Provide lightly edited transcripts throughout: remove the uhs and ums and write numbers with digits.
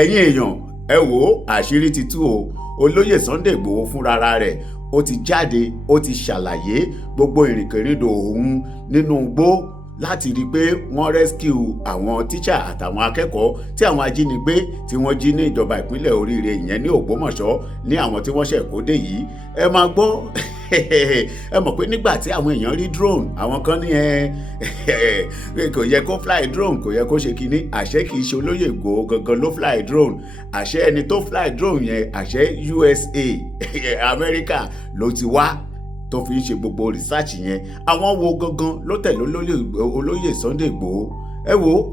ẹ̀yin èèyàn ẹ wò àṣírí ti tú o. Olóyè Sunday Igboho fúnra rẹ̀ ó ti jáde ó ti ṣàlàyé gbogbo ìrìnkèrindò òun nínú igbó láti rí i pé wọ́n rescue àwọn tíṣà àtàwọn akẹ́kọ̀ọ́ tí àwọn ajínigbé tí wọ́n jí ní ìjọba ìpínlẹ̀ Oríire ìyẹn ní Ògbómọ̀ṣọ́ ní àwọn tí wọ́n ṣẹ̀ kó dé yìí. Ẹ máa gbọ́ ẹ mọ̀ pé nígbà tí àwọn èèyàn rí drone àwọn kan ní kò yẹ kó fly drone kò yẹ kó ṣe kinní àṣẹ kì í ṣe Olóyè Igboho gangan ló fly drone àṣẹ ẹni tó fly drone yẹn àṣẹ USA Amẹ́ríkà ló ti wá tó fi ń ṣe gbogbo research yẹn. Àwọn wo gangan ló tẹ̀lé Olóyè Sunday Igboho? Ẹ wo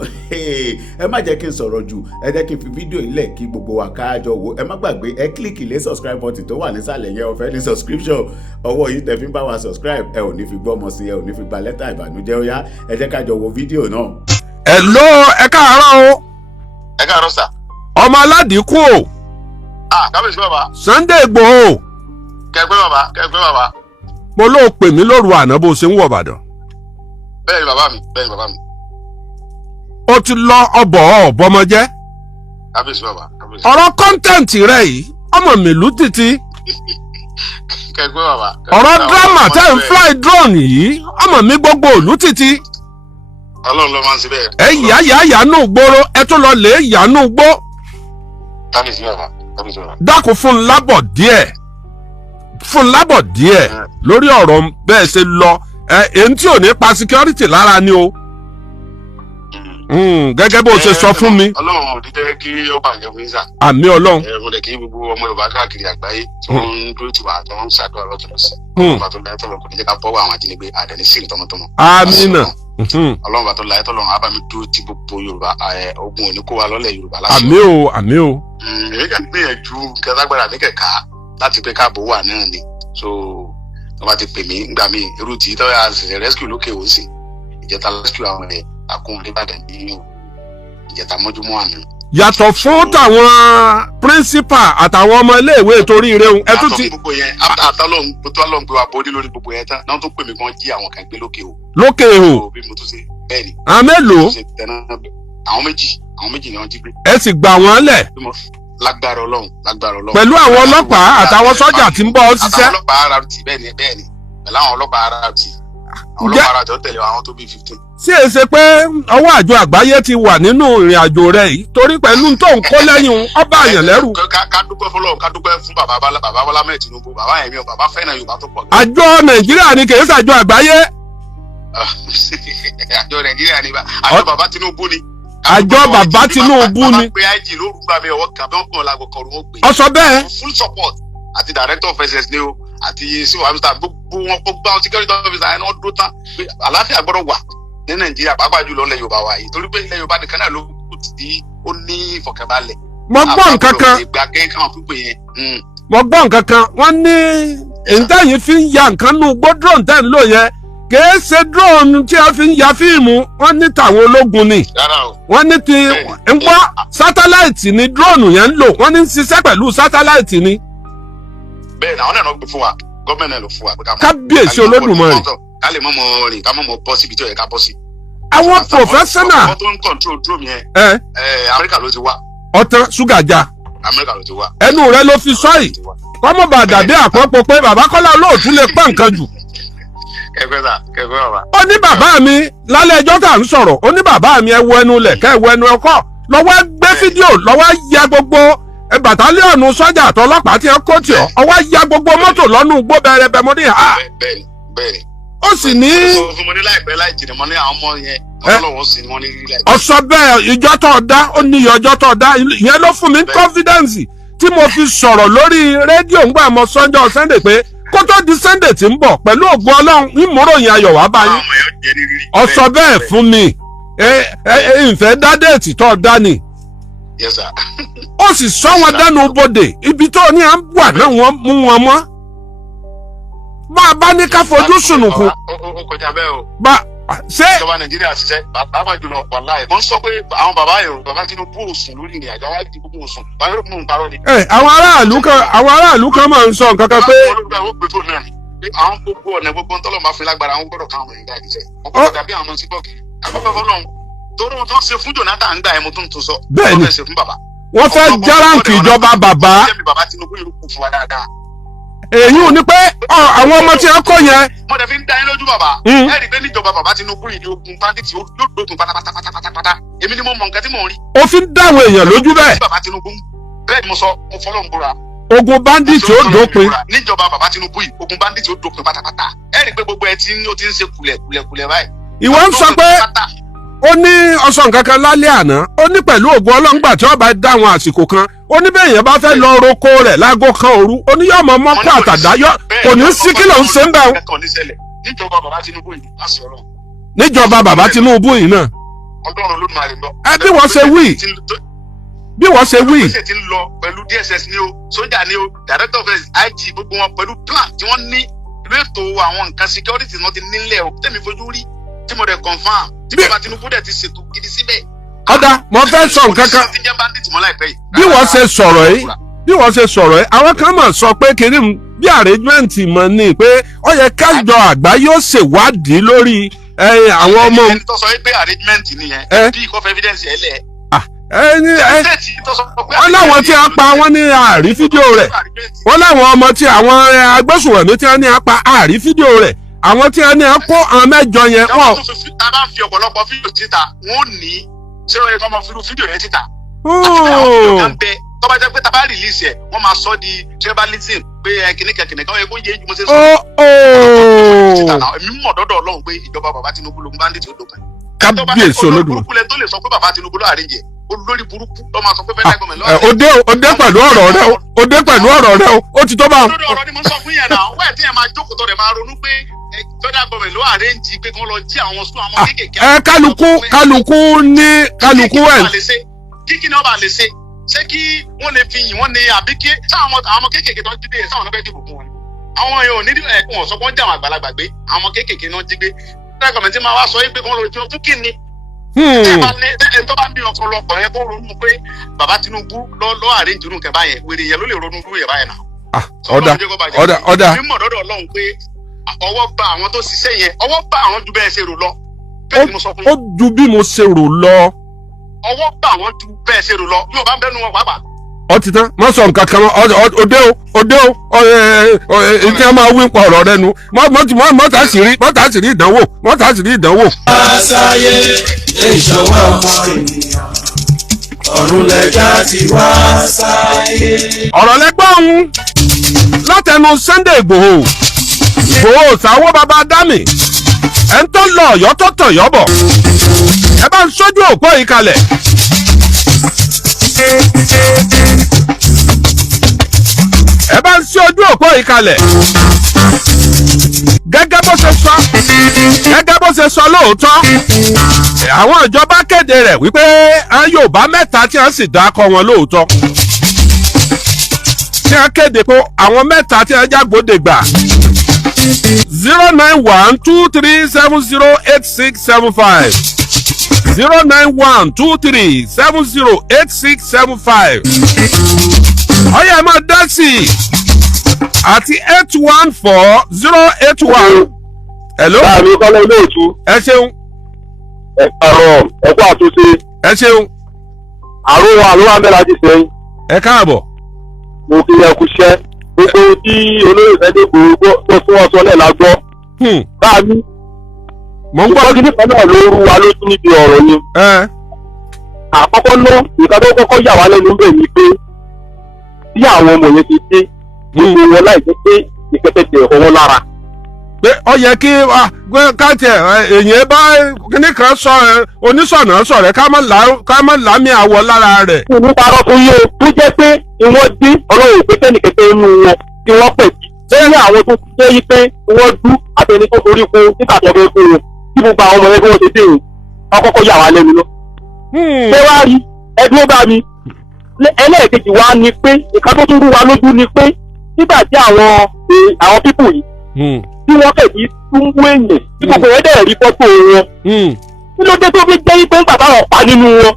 ẹ má jẹ́ kí n sọ̀rọ̀ jù ẹ jẹ́ kí n fi fídíò ilẹ̀ kí gbogbo wa káàjọ wo. Ẹ má gbàgbé ẹ kílìkì lé subscribe button tó wà nísàlẹ̀ yẹn ọ̀fẹ́ ní subscription ọwọ́ yìí tẹ̀ fi ń bá wa subscribe ẹ ò ní fi gbọ́ ọmọ sí ẹ ò ní fi gba lẹ́tà ìbànújẹ́ ó yá ẹ jẹ́ káàjọ wo fídíò náà. Hello, ẹ káàárọ̀ o. Ẹ káàárọ̀ sà. Ọmọ aládìíkù o. Kábíyèsí bàbá. Sunday Igboho. Kẹgbẹ́ bàbá. Mo ló pè mí lóru àná bó ṣe ń wọ̀ Ìbàdàn. Bẹ́ẹ̀ni bàbá mi. Ó ti lọ ọbọ̀ ọ̀bọmọjẹ́. Kábíyèsí bàbá. Ọ̀rọ̀ kọ́ńtẹ́ǹtì rẹ̀ yìí ọmọ mìlú títí. Kẹgbẹ́ bàbá. Ọ̀rọ̀ dírámà tẹ́ ń fly drone yìí ọmọ mi gbogbo òlú títí. Ọlọ́run ló máa ń ṣe bẹ́ẹ̀. Ẹ yánú gbóró ẹ tó lọ lè yánú gbó. Kábíyèsí bàbá. Dákun fún lábọ̀ díẹ̀ lórí ọ̀rọ̀ bẹ́ẹ̀ ṣe lọ èyí tí ò ní pa security lára ni o. Gẹ́gẹ́ bó ṣe sọ fún mi. Ọlọ́run ò ní jẹ́ kí ó bàjẹ́ fún ìsà. Àmì Ọlọ́run. Mo lè kí gbogbo ọmọ Yorùbá káàkiri àgbáyé tí wọ́n ń dúró tiwa tí wọ́n ń ṣàdúrà lọ́tún lọ́sẹ̀. Ọlọ́run bá tó láyé tọ́lọ̀ kò ní jẹ́ ká bọ́wọ́ àwọn ajínigbé àdẹ̀ní sí tọmọtọmọ. Àmínà. Ọlọ́run bá tó láyé tọ́lọ̀ á bá mi dúró ti gbogbo Yorùbá ogun ò ní kó wa lọ́lẹ̀ Yorùbá láṣẹ. Àmì o. Èmi kàn gbìyànjú kẹtàgbára ní kẹ̀kà láti pé káàbọ̀ wà náà ni. So wọ́n bá ti pè mí ngbà mí irú tí tọ́yà ṣẹ̀ṣẹ̀ rescue lókè ó sì ìjẹta rescue àwọn ẹ̀ àkóhùn Ìbàdàn ní ìjẹta mọ́júmọ́ àná. Yàtọ̀ fún tàwọn principal àtàwọn ọmọ iléèwé torí ire òun ẹ tún ti. gbogbo yẹn àtàlọ́hún gbé wa bọ́dí lórí gbogbo yẹn tán náà tó pè mí kan jí àwọn kan gbé lókè o. Lókè o. bí mo tún ṣe bẹ́ẹ̀ ni. àwọn mélòó. àwọn méjì ni wọ́n jí gbé. ẹ sì gbà wọ́n lẹ̀. lágbára Ọlọ́run. pẹ̀lú àwọn ọlọ́pàá àtàwọn sọ́jà tí ń bọ̀ ọ́ ṣiṣẹ́. àtàwọn ọlọ́pàá RRT bẹ́ẹ̀ ni pẹ̀lú àwọn ọlọ́pàá RRT. àwọn ọlọ́pàá RRT tẹ̀lé àwọn tó bí 15. sí èsè pé ọwọ́ àjọ àgbáyé ti wà nínú ìrìn àjò rẹ̀ yìí torí pẹ̀lú tó ń kó lẹ́yìn ọba àyàn lẹ́rù. ká dúpẹ́ fọlọ́run ká dúpẹ́ fún bàbá Bọ́lá mẹ́ẹ̀ Tinubu bàbá yẹn mi ò bàbá fẹ́ràn Yorùbá tó pọ̀. àjọ Nàìjíríà ni kìí ṣàjọ àgbáyé. àjọ Nàìjíríà ni àjọ bàbá Tinubu ni. àjọ bàbá Tinubu ni. bàbá pé IG lóru gbà mí ọwọ́ kan bí wọ́n kàn lágbo kọ̀ọ̀rù wọn gbé. ọsọ bẹ́ẹ̀. full support àti director of SS ni o àti civil officer gbogbo wọn gbogbo àwọn security officer yẹn wọ́n dúró tán pé àlàáfíà gbọ́dọ̀ wà ní Nàìjíríà pàápàá jùlọ ilẹ̀ Yorùbá wa yìí torí pé ilẹ̀ Yorùbá nìkan náà ló kù tí ó ní ìfọ̀kànbalẹ̀. mo gbọ́ nǹkan kan wọ́n ní ìtẹ̀yìn fi ń ya nǹkan nù gbọ́ drone tẹ̀ ń lò yẹn kìí ṣe drone tí a fi ń ya fíìmù wọ́n ní tàwọn ológun ni wọ́n ní ti ń gbọ́ sátáláìtì ni drone yẹn ń lò wọ́n ní ṣiṣẹ́ pẹ̀lú sátáláìtì ni. bẹ́ẹ̀ ni àwọn náà ló gbé fún wa gọ́ọ̀mẹ̀ntì náà ló fún wa. kábíyèsí Olódùmarè. ká lè mọ̀mọ́ rìn ká mọ̀mọ́ bọ́ síbi tí ó yẹ ká bọ́ sí. àwọn professional. àwọn tó ń control drone yẹn. Amẹ́ríkà ló ti wá. ọ̀tán ṣúgà já. Amẹ́ríkà ló ti wá. ẹnu rẹ ló fi sọ yìí kọ́mọ̀ bá dàbí àpọ́npọ̀ pé bàbá Kọ́lá Olóòtú lè pa nǹkan jù. kẹgbẹ́ bàbá. ó ní bàbá mi lálẹ́ ẹjọ́ tá à ń sọ̀rọ̀ ó ní bàbá mi ẹ wo ẹnu lẹ̀ kẹ́ ẹ wo ẹnu ẹkọ́ lọ́wọ́ gbé fídíò lọ́wọ́ ya gbogbo bàtálíọ̀nù sọ́jà àtọlọ́pàá tí wọ́n kó tì ọ́ ọwọ́ ya gbogbo mọ́tò lọ́nù gbó bẹ̀rẹ̀ bẹ̀ mọ́ ní ha. bẹ́ẹ̀ni. ó sì ní. mo ní láìpẹ́ láì jìnnà mọ́ ní àwọn ọmọ yẹn ọlọ́wọ́ sí ni wọ́n ní rí láìpẹ́. ọ̀sọ̀ bẹ́ẹ̀ ìjọ tó dá ó ní ọjọ́ tó dá ìyẹn ló fún mi confidence tí mo fi sọ̀rọ̀ lórí rédíò ńgbà mọ́ sọ́njọ́ Sunday pé kó tó di Sunday tí ń bọ̀ pẹ̀lú ògùn Ọlọ́run ìmúròyìn ayọ̀ wá báyìí. ọ̀sọ̀ bẹ́ẹ̀ fún mi ìfẹ́ dá déètì tó dá ni. Yes sir. ó sì sọ wọn dánú bodè ibi tó ní à ń wà náà wọ́n mú wọn mọ́. bá a bá ní ká fojú sùnùkùn. ó kọjá bẹ́ẹ̀ o. ṣé. ìjọba Nàìjíríà ṣiṣẹ́ pàápàá jùlọ wàláì wọ́n sọ pé àwọn bàbá yòó bàbá Tinubu ò sùn lórí ìrìn àjò àwọn àti gbogbo òsùn báyọ̀ ló mú un parọ́ ni. àwọn aráàlú kan máa ń sọ nǹkan kan pé. àwọn gbé fóònù náà ni pé àwọn gbogbo ọ̀nà gbogbo ń tọ́lọ̀ máa fi lágbára àwọn gbọ́dọ̀ káwọn èèyàn dáadé sẹ́ wọ́n kọ́ dàbí àwọn síbọ̀kì àkọ́kọ́ fọlọ́run torí wọn tó ń ṣe fún Jonathan ń gbà ẹ̀ mo tó ń tún sọ. bẹ́ẹ̀ni wọ́n fẹ́ járáǹkì ìjọba bàbá. bàbá Tinubu yìí kù fún wa dáadáa. èyí ò ní pé àwọn ọmọ tí wọ́n kọ́ yẹn. mo dẹ̀ fi ń dá yín lójú bàbá. ẹ rí i pé níjọba bàbá Tinubu yìí ogun bandits yóò dókun pátápátá. èmi ni mo mọ nǹkan tí mò ń rí. ó fi ń dáwọn èèyàn lójú bẹ́ẹ̀. bàbá Tinubu bẹ́ẹ̀ ni mo sọ mo fọlọ́ ń búra. ogun bandits yóò dópin. níjọba bàbá Tinubu yìí ogun bandits yóò dópin pátápátá. ẹ rí i pé gbogbo ẹ ti ń ṣe kulẹ̀ báyìí. ìwọ ń sọ pé ó ní ọsàn kankan lálẹ́ àná ó ní pẹ̀lú ògùn ọlọ́ngbà tí wọ́n bá dá àwọn àsìkò kan ó ní bẹ́ẹ̀ yẹn bá fẹ́ lọ roko rẹ̀ láago kan òru ó ní yóò mọ mọ́kọ́ àtàdá kò ní sí kí ló ń ṣe ń bẹ̀ o. níjọba bàbá Tinubu yìí láti ọ̀rọ̀. níjọba bàbá Tinubu yìí náà. Ọlọ́run ló máa lè lọ. ẹ bí wọ́n ṣe wí. bí wọ́n ṣe wí. ìgbésẹ̀ ti ń lọ pẹ̀lú DSS ni o sójà ni o director of IG gbogbo wọn pẹ̀lú plan tí wọ́n ní ìlú ètò àwọn nǹkan security náà ti nílẹ̀ o tẹ̀mí fojú rí tí mo dẹ̀ confam tí bàbá Tinubu dẹ̀ ti ṣètò gidi síbẹ̀. ọ̀dà mo fẹ́ sọ nǹkan kan bí wọ́n ṣe sọ̀rọ̀ yìí àwọn kan mọ̀ sọ pé kiri bí arrangement mọ̀ ni pé ó yẹ kájọ àgbáyé ó ṣèwádìí lórí àwọn ọmọ. ẹni tó sọ pé arrangement nìyẹn bí ìkọ́fẹ́ evidence ẹ̀ lẹ̀. wọ́n láwọn tí a pa wọ́n ní àárí fídíò rẹ̀ wọ́n láwọn ọmọ tí àwọn agbésùnmọ̀mí tí wọ́n ní a pa àárí fídíò rẹ̀ àwọn tí wọ́n ní a kó àwọn mẹ́jọ yẹn wọ́n. tá a bá fi ọ̀pọ̀lọpọ̀ fídíò síta wọ́n ní ṣé wọ́n yẹ kó máa fi fídíò yẹn síta. àti pé àwọn fídíò kan bẹ tó bá jẹ́ pé tá a bá release ẹ̀ wọ́n máa sọ di tribalism pé kìnìkan yẹ kó yé mo ṣe sọ. èmi mọ̀ dọ́dọ̀ Ọlọ́run pé ìjọba bàbá Tinubu ló ń bá ń dìtò dópin. kábíyèsí olódùmarè. olórí tó lè sọ pé bàbá Tinubu ló àrẹ́jẹ olórí burúkú ló máa sọ pé fẹ́ẹ́ gbọmọ lọ́wọ́. òde pẹ̀lú ọ̀rọ̀ rẹ ó ti tó bá. olórí ọ̀rọ̀ ni mo sọ fún yẹn náà wẹ́ẹ̀ tí yẹn máa jókòó tó rẹ̀ máa ronú pé federal government ló àrẹ́jì pé kí wọ́n lọ jí àwọn sùn àwọn kéékèèké. kálukú ẹ̀. kí ni ọba lè ṣe ṣé kí wọ́n lè fi yìn wọ́n ní àbí kí àwọn kéékèèké tó ń jí dé sáwọn ọ̀nà fẹ́ẹ́ dìbò fún wọn. àwọn èèyàn ò ní wọn sọ pé wọ́n jẹ́ àwọn àgbàlagbà gbé àwọn kéékèèké náà jí gbé federal government máa wá sọ pé kí wọ́n lọ jí wọn fún kí ni. ẹni tó bá ní ọ̀pọ̀lọpọ̀ yẹn kó ronú pé bàbá Tinubu lọ́ àrẹ́jì irú nǹkan báyẹn wèrè yẹn ló lè ronú irú yẹn báyẹn náà. ọ̀dà. mi mọ̀ dọ́dọ̀ Ọlọ́run pé ọwọ́ bá àwọn tó ṣiṣẹ́ yẹn ọwọ́ bá àwọn ju bẹ́ẹ̀ ṣe rò lọ. bẹ́ẹ̀ ni mo sọ fún yín. ó ju bí mo ṣe rò lọ. ọwọ́ bá àwọn ju bẹ́ẹ̀ ṣe rò lọ yóò bá ń bẹ́nu wọn pàápàá. ó ti tán má sọ nǹkan kan òde o ìdí ẹ máa wí pa ọ̀rọ̀ rẹ nu mọ́tà sì rí ìdánwò. àṣàyè ìṣọwọ́ ọmọ ènìyàn ọ̀run lẹ́jà ti wá sáyé. ọ̀rọ̀ lẹ́gbọ́n ọ̀hún látẹnu Sunday Igboho sáwọ́ bàbá dámì ẹ̀ ń tó lọ ọ̀yọ́ tó tàn yọ́ bọ̀ ẹ bá ń sójú òpó yìí kalẹ̀. ẹ bá ń sí ojú òpó yìí kalẹ̀ gẹ́gẹ́ bó ṣe sọ lóòótọ́ àwọn ìjọba kéde rẹ̀ wípé Yorùbá mẹ́ta tí wọ́n sì dákọ̀ wọn lóòótọ́ tí wọ́n kéde pé àwọn mẹ́ta tí wọ́n jágbóde gbà 09123708675 09123708675 ọyẹ ẹ máa dá sí i àti 814-081. hello. láàrin kọ́lá olóòtú. ẹ ṣeun. ẹ pààrọ̀ ẹ kó àtúnṣe. ẹ ṣeun. àrùn àlùwà mẹ́la ti sẹ́yìn. ẹ káàbọ̀. mo fi yẹ kú ṣẹ́ gbogbo tí olóyè Sunday tó fún ọ sọ lẹ́la gbọ́. báàmí. mo ń gbọ́. ìtọ́jú nípa náà ló rú wa lójú níbi ọ̀rọ̀ yẹn. àkọ́kọ́ náà nǹkan tó kọ́kọ́ yà wá lẹ́nu bẹ́ẹ̀ ni pé bí àwọn ọmọ yẹn ti dé gbogbo wọn láì jẹ́ pé ìkẹtẹ̀tẹ̀ ẹ̀họ́ wọn lára. pé ó yẹ kí káàtì èyàn bá kíní kan sọ oníṣọ̀nà sọ̀rẹ́ ká má lámì àwọ̀ lára rẹ̀. nípa ọ̀rọ̀ fún yín o tó jẹ́ pé ìwọ́n dín ọlọ́run pé kẹ́nìkẹ́tẹ́ inú wọn kí wọ́n pẹ̀ sí lẹ́yìn àwọn tó ti jẹ́ yí pé wọ́n dú àtẹni tó torí fún nígbà tó fẹ́ fún wọn kí gbogbo àwọn ọmọ yẹn kí wọ́n ti dé wọn kọ́kọ́ yà wá lẹ́nu lọ. ṣé wàá rí ẹdúró bá mi ẹlẹ́ẹ̀kejì wa ni pé ìka tó tún rú wa lójú ni pé nígbà tí àwọn pípù yìí tí wọ́n kẹ̀kí tún wú èèyàn tí gbogbo wọn dẹ̀ rí fọ́tò wọn kí ló dé tó fi jẹ́ pé ń bàbá wọn pa nínú wọn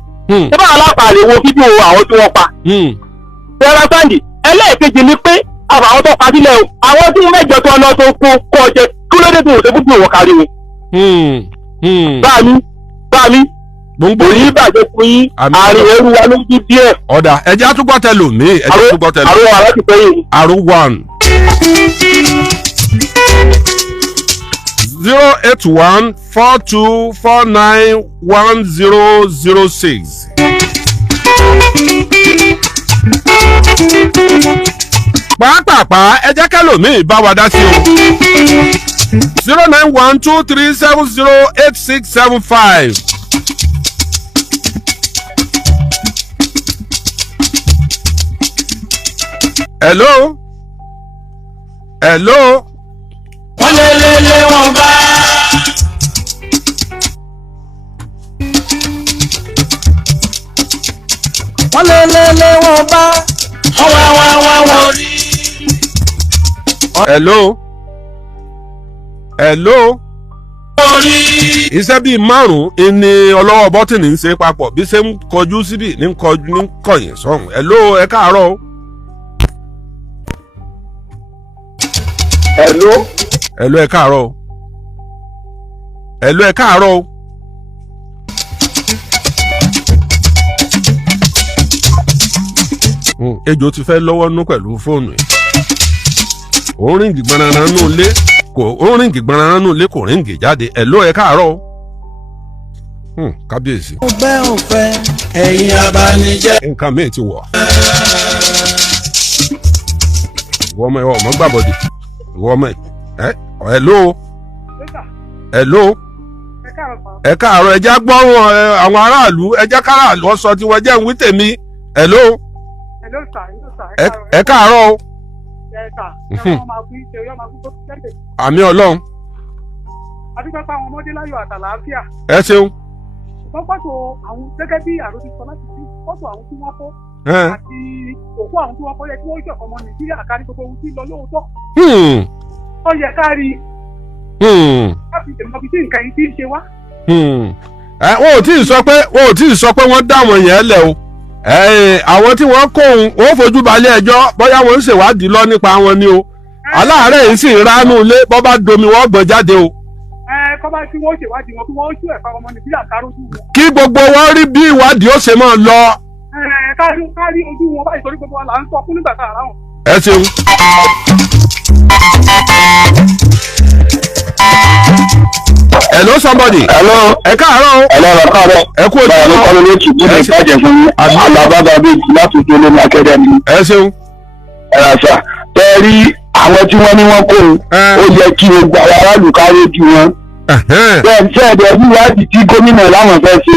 ṣé bá alápàá lè wo fídíò àwọn tí wọ́n pa. Sarah Sandy ẹlẹ́ẹ̀kejì ni pé àwọn tó pa sílẹ̀ o àwọn tí mẹ́jọ tó ọ̀nà tó kó ọjẹ kí ló dé tó ṣe fídíò wọn kárí wọn. báàmí gbogbo òyìn ìbàjẹ́ fún yín àárín ẹrú wa ló dún díẹ̀. ọ̀dà ẹ̀jẹ̀ àtúgbọ́ tẹ lò mí ẹ̀jẹ̀ àtúgbọ́ tẹ lò. àrùn wa láti fẹ́ yìí. àrùn 1 08142491006. pàápàá ẹ jẹ́ kẹ́lòmíì bá wa dá sí o 09123708675. hello. hello. wọ́n lé wọn bá. wọ́n lé wọn bá. wọ́n rí. hello. hello. iṣẹ́ bíi márùn-ún ni ọlọ́wọ́ bọ́tìnì ń ṣe papọ̀ bí ṣe ń kọjú síbì ní kọ̀yìn sọ́hùn. hello ẹ káàárọ̀ o. hello. hello ẹ káàárọ̀ o. hello ẹ káàárọ̀ o. ejò ti fẹ́ lọ́wọ́ nú pẹ̀lú fóònù yìí. ó ń ríǹgì gbọ̀nràn nù lé kò ríǹgì jáde. hello ẹ káàárọ̀ o. kábíyèsí. ọbẹ̀ òfẹ́ ẹ̀yin abanijẹ́. nǹkan míì ti wọ̀. ìwọ ọmọ ìwọ ọmọ gbàbọdè ìwọ ọmọ ẹ hello. hello. ẹ káàárọ̀ ẹ já gbọ́rùn àwọn aráàlú ẹ já káràlú ọsọ tí wọ́n jẹ́ ń wí tèmi. hello. ẹ káàárọ̀ o. àmì ọlọ́run. adúgbò pa àwọn ọmọdé láyọ̀ àtàlàáfíà. ẹ ṣeun. wọ́n fọ́tò àwọn gẹ́gẹ́ bí àròsí sọ láti fi fọ́tò àwọn tí wọ́n fọ́ àti òkú àwọn tí wọ́n fọ́ yẹ kí wọ́n ṣọ̀kan ọmọ nàìjíríà kárí gbogbo ohun tí ń lọ lóòótọ́. ó yẹ kárí láti tẹ̀mọ́ bí tí nǹkan yìí ti ń ṣe wá. wọn ò tí ì sọ pé wọ́n dá àwọn yẹn lẹ̀ o. àwọn tí wọ́n kó òun ó fojú balẹ̀ ẹjọ́ bóyá wọ́n ń ṣèwádìí lọ nípa wọn ni o. aláàárẹ̀ yìí sì ránú ilé bọ́ bá domi wọ́n gbọ́n jáde o. kọ́ bá tí wọ́n ṣèwádìí wọn kí wọ́n ṣú ẹ̀fà ọmọ nàìjíríà kárójú wọn. kí gbogbo wọn rí bí ìwádìí ó ṣe máa lọ. kárí ojú wọn báyìí torí gbogbo wa là ń sọ fún nígbà tá a ráhùn. ẹ ṣeun. hello somebody. hello. ẹ káàárọ̀ o. hello ẹ káàárọ̀. ẹ kú ojú náà. báwo ni kọ́ni ló ti dín ní ìbàjẹ́ fún yín. àbábábá bíi láti tó lé ní akẹ́dẹ́mì. ẹ ṣeun. ẹ rà sà tẹ́ rí àwọn tí wọ́n ní wọ́n kó ó yẹ kí gbogbo àwọn aráàlú kárí ju wọn. bẹ́ẹ̀ sẹ́ẹ̀dẹ̀ wíwádìí tí gómìnà láwọn fẹ́ ṣe.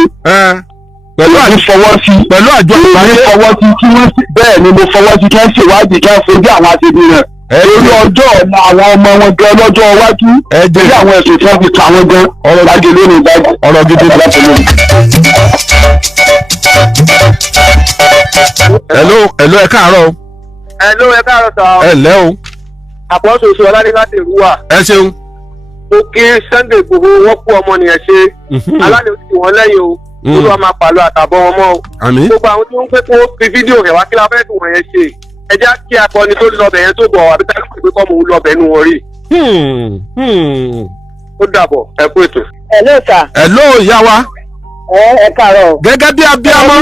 pẹ̀lú àjọfọwọ́ sí. pẹ̀lú àjọfọwọ́ sí kí wọ́n bẹ́ẹ̀ ni mo fọwọ́ sí kí wọ́n ṣèwádìí kí wọ́n fojú àwọn aṣèbí rẹ̀. lórí ọjọ́ ọ̀la àwọn ọmọ wọn gan lọ́jọ́ iwájú. lórí àwọn ẹ̀sùn tí wọ́n fi kà wọ́n gan. láti lónìí ìdájọ́. ọ̀rọ̀ gidi ni. hello ẹ káàárọ̀ o. hello ẹ káàárọ̀ sọ. ẹ lẹ́ o. àpọ̀ṣọ oṣù ọládé láti ìrúwà. ẹ ṣeun. ó kí Sunday Igboho wọ́n kú ọmọnìyàn ṣe. aláàlẹ́ ó ti wọ́n lẹ́yìn o. olúwa máa pàlọ́ àtàbọ̀ wọn mọ́ o. àmín. gbogbo àwọn tí wọ́n ń pẹ́ kó fi fídíò rẹ̀ wá kí la fẹ́ fi wọ̀nyẹn ṣe. ẹ já kí akọni tó lọbẹ̀ yẹn tó bọ̀ àbí tá a pè kọ́ mò ń lọbẹ̀ nù wọ́n rí. ó dàbọ̀ ẹ kú ètò. hello sir. hello ìyá wa. ẹ káàárọ̀. gẹ́gẹ́ bí abiyamọ.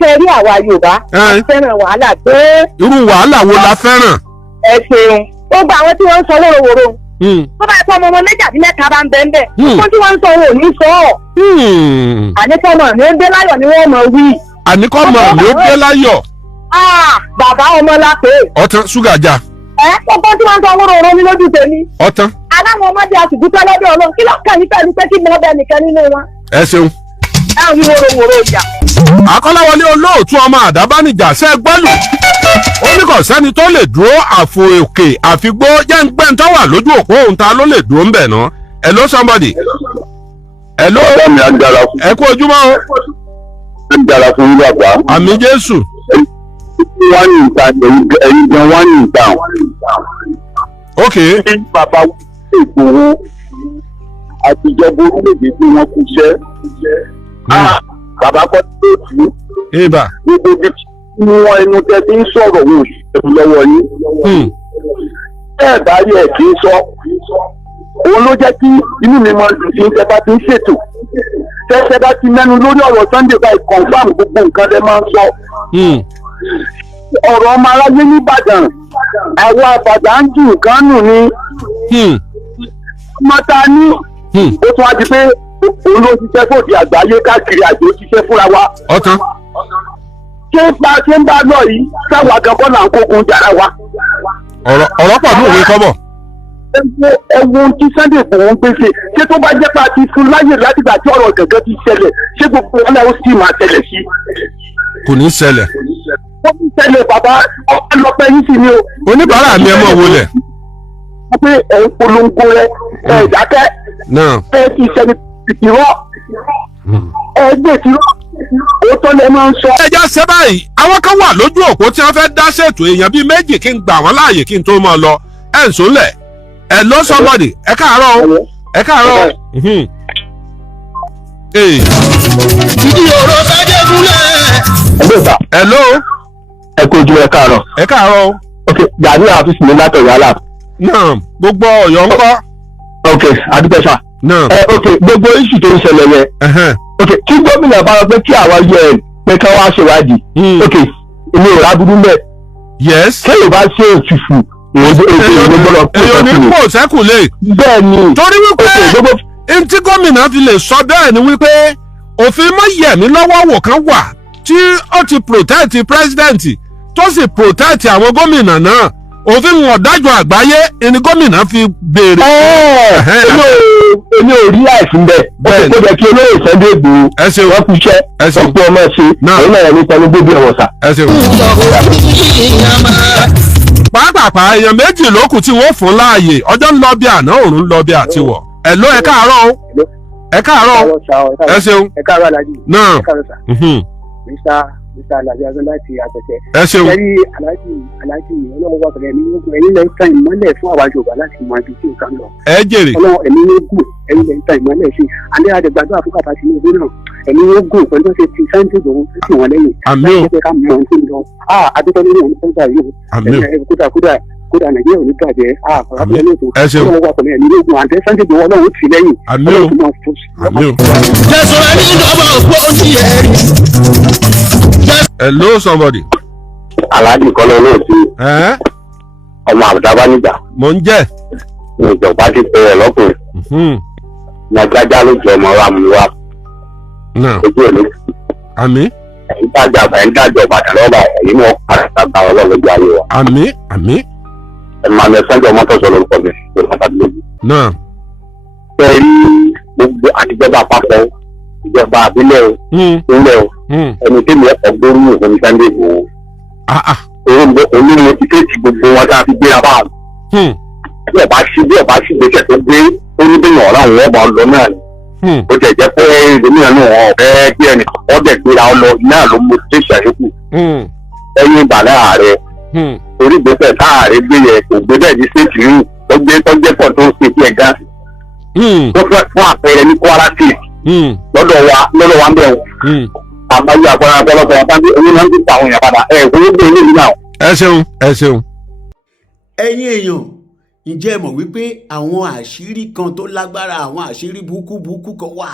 ṣe rí àwa Yorùbá fẹ́ràn wàhálà pé. irú wàhálà wo la fẹ́ràn. ẹ ṣeun gbogbo àwọn tí wọ́n ń sọ wóróworó. tó bá yẹ kó ọmọ méjì àti mẹ́ta bá ń bẹ́ ń bẹ̀. wọ́n tí wọ́n ń sọ wọn ò ní sọ ọ́. àníkọ́mọ̀ ni ó dé láyọ̀ ni wọ́n mọ̀ wí. àníkọ́mọ̀ ni ó dé láyọ̀. bàbá ọmọ la pè é. ọ̀tán ṣúgà já. gbogbo tí wọ́n ń sọ wóróworó ní lójú tèmi. ọ̀tán. aláwọn ọmọdé àtùkútọ́ lọ́dọ̀ Ọlọ́run kí lọ́kàn yín pẹ̀lú pé kí mo bẹ nìkan nínú wọn. ẹ ṣeun. àwọn wóróworó ìjà. Akọ́láwọlé olóòtú ọmọ àdábánijà ṣe gbọ́lù ó ní kò sẹ́ni tó lè dúró àfò òkè àfigbó jẹ́ ń gbẹ́ntọ́ wà lójú òpó òun ta ló lè dúró ń bẹ̀ ná. hello somebody. hello ẹ kú ojúmọ́ o. ẹ ń dára fún yín bàbá. àmì Jésù. wọ́n ní ìta ẹ̀yìn gan wọ́n ní ìta. ok. bàbá Ìgbòho àtijọba orílẹ̀-èdè tí wọ́n kú iṣẹ́. bàbá kọ́ tó tù ú. ibà. gbogbo ibi tí wọ́n ẹnu tẹ́ ti ń sọ̀rọ̀ wọn ò ṣètò lọ́wọ́ yín. bẹ́ẹ̀ bá rí ẹ̀ kì í sọ. òun ló jẹ́ kí inú mi máa dùn sí tẹ́ bá ti ń ṣètò. tẹ́tẹ́ bá ti mẹ́nu lórí ọ̀rọ̀ Sunday báyìí confam gbogbo nǹkan lẹ máa ń sọ. ọ̀rọ̀ ọmọ aráyé nìbàdàn àwọn àbàdàn ń jù nǹkan nù ni. mọ́ta ní ó tún wá di pé òun ló ṣiṣẹ́ fòdì àgbáyé káàkiri àjò ṣiṣẹ́ fúnra wa. ọ̀tán. ṣé ń bá lọ yìí sáwọn àgànbọ́ là ń kókun jàrá wa. ọ̀rọ̀ pọ̀ ní òwe kọ́bọ̀. ẹ̀wọ̀n tí Sunday Igboho ń gbèsè ṣé tó bá jẹ́ pé a ti fún láyè láti gbà tí ọ̀rọ̀ gẹ́gẹ́ ti ṣẹlẹ̀ ṣé gbogbo wọn náà ó sì máa ṣẹlẹ̀ sí. kò ní ṣẹlẹ̀. ó ti ṣẹlẹ̀ bàbá ọlọpẹ yìí sì ni o. oníbàárà mi ẹ mọ̀ wọlé. wọ́n pé ẹ̀ ń polongo rẹ ẹ̀ dákẹ́. ẹ̀ ti ṣẹlẹ̀ ìtìrọ́ ẹ̀ gbé ìtìrọ́ òótọ́ lẹ máa ń sọ. ẹ já ṣe báyìí àwọn kan wà lójú òpó tí wọ́n fẹ́ dá ṣètò èèyàn bíi méjì kí n gbà wọ́n láàyè kí n tó máa lọ ẹ̀ ń sólẹ̀ ẹ̀ ló somebody ẹ káàárọ̀ o ẹ káàárọ̀. ìdí òró sájẹ́ gúnlẹ̀. hello. ẹ kó ojú ẹ káàárọ̀. ẹ káàárọ̀ o. ok gàdí àtúnṣe mi látọ̀ yàrá. náà gbogbo Ọ̀yọ́ ń kọ́. ok adúpẹ́ sà. náà ok gbogbo iṣu tó ń ṣẹlẹ̀ yẹn. ok kí gómìnà bá wọ pé kí àwa yẹ ẹ pé ká wá ṣèwádìí. ok èmi ò rábùdú mẹ. yes. kéèyàn bá ṣe òtútù èèyàn ní kò sẹ́kù lè. bẹ́ẹ̀ ni. torí wípé ntí gómìnà fi lè sọ bẹ́ẹ̀ ni wípé òfin mọ́yẹ̀mí lọ́wọ́ wò kan wà tí ó ti protect president tó sì protect àwọn gómìnà náà òfin wọn dájọ́ àgbáyé ẹni gómìnà fi béèrè. èmi ò rí àìsàn bẹ́ẹ̀ ó ti kó jẹ́ kí olóyè Sunday Igboho wọ́n kú iṣẹ́ wọ́n pé ọmọ ṣe òun náà ní sanu gbóbi ẹ̀wọ̀n sà. pàápàá èèyàn méjì ló kù tí wọ́n fún láàyè ọjọ́ ń lọ bí àná òòrùn ń lọ bí àtiwọ̀ ẹ̀ ló ẹ káàárọ̀ o ẹ káàárọ̀ ẹ ṣeun ẹ káàárọ̀ alájí náà ẹ káàárọ̀ sà mr alabi azọ láti àtẹ̀tẹ̀. ẹ ṣeun. ẹ̀rí alájí ọlọ́run wà pẹ̀lú ẹ̀mí ogun ẹ̀yin lẹ́yìn tán ìmọ́lẹ̀ fún àwa Yorùbá láti mọ ibi tí nǹkan lọ. ẹ jèrè. ọlọ́run ẹ̀mí ogun ẹ̀yin lẹ́yìn tán ìmọ́lẹ̀ sí alẹ́ àdẹ̀gbàdúrà fún bàbá Tinubu náà ẹ̀mí ogun pẹ̀lú tó ṣe ti Sunday Igboho tó sì wọ́n lẹ́yìn. àmín o. láti ká mọ ohun tó ń lọ adúgbò nínú ohun tó ń gbà yìí. àmín o. kódà Nàìjíríà ò ní bàjẹ́ àmín ẹ ṣeun. ọlọ́run wà pẹ̀lú ẹ̀mí ogun àti Sunday Igboho ọlọ́run tì lẹ́yìn. àmín o. àmín o. jẹ́sọ̀ ẹni ìjọba òpó ti ẹ̀rí. hello somebody. Alhaji kọ́lọ́ olóòtú ọmọ àbùdábá nígbà. mo ń jẹ́. ìjọba ti pè é lọ́kùnrin. nàìjíríà ló jẹ ọmọ wa mú wa. ojú ẹ̀ ló ti. àmín. ẹ̀yin dájọ́ Ìbàdàn lọ́ba ẹ̀yin náà padà sábà ọlọ́run lójú ayé wa. àmín àmín. Emmanuel Sunday Ọmọ́tọ́sọ lórúkọ mi ló ń pàtàkì lójú. náà. ṣe rí gbogbo àtijọba àpapọ̀ ìjọba àbílẹ̀ o ìpínlẹ̀ o ẹni tí mi ẹ̀kọ́ gbóríyìn fún Sunday Igboho. olóyún ti kéèkì gbogbo wọn tá a fi gbéra bá a. bí ọba sí gbèsè tó gbé oníbìnrin ọ̀rọ̀ àwọn ọba ọlọ náà ni. ó jẹ́ jẹ́ pé gómìnà náà wọn ọ̀fẹ́ gbé ẹnì ọ̀dẹ̀ gbéra ọlọ náà ló mú tẹ̀sán yòókù. ẹ̀yìn ìbàlẹ̀ ààrẹ orí gbèsè táàrẹ gbé yẹ kò gbé bẹ́ẹ̀ ní stéètì rí tó gbé tọ́jẹ́ pọ̀ tó ń ṣe sí ẹ̀gá. tó fẹ́ fún àpẹẹrẹ ní Kwara State lọ́dọ̀ wa ń bẹ̀ wọ́n. àbáyé àpẹẹrẹ ọ̀pọ̀lọpọ̀ àbájá owó náà ń ti pa àwọn èèyàn padà owó gbé ilé yìí náà. ẹ ṣeun ẹ ṣeun. ẹ̀yin èèyàn ǹjẹ́ ẹ mọ̀ wípé àwọn àṣírí kan tó lágbára àwọn àṣírí burúkú kan wà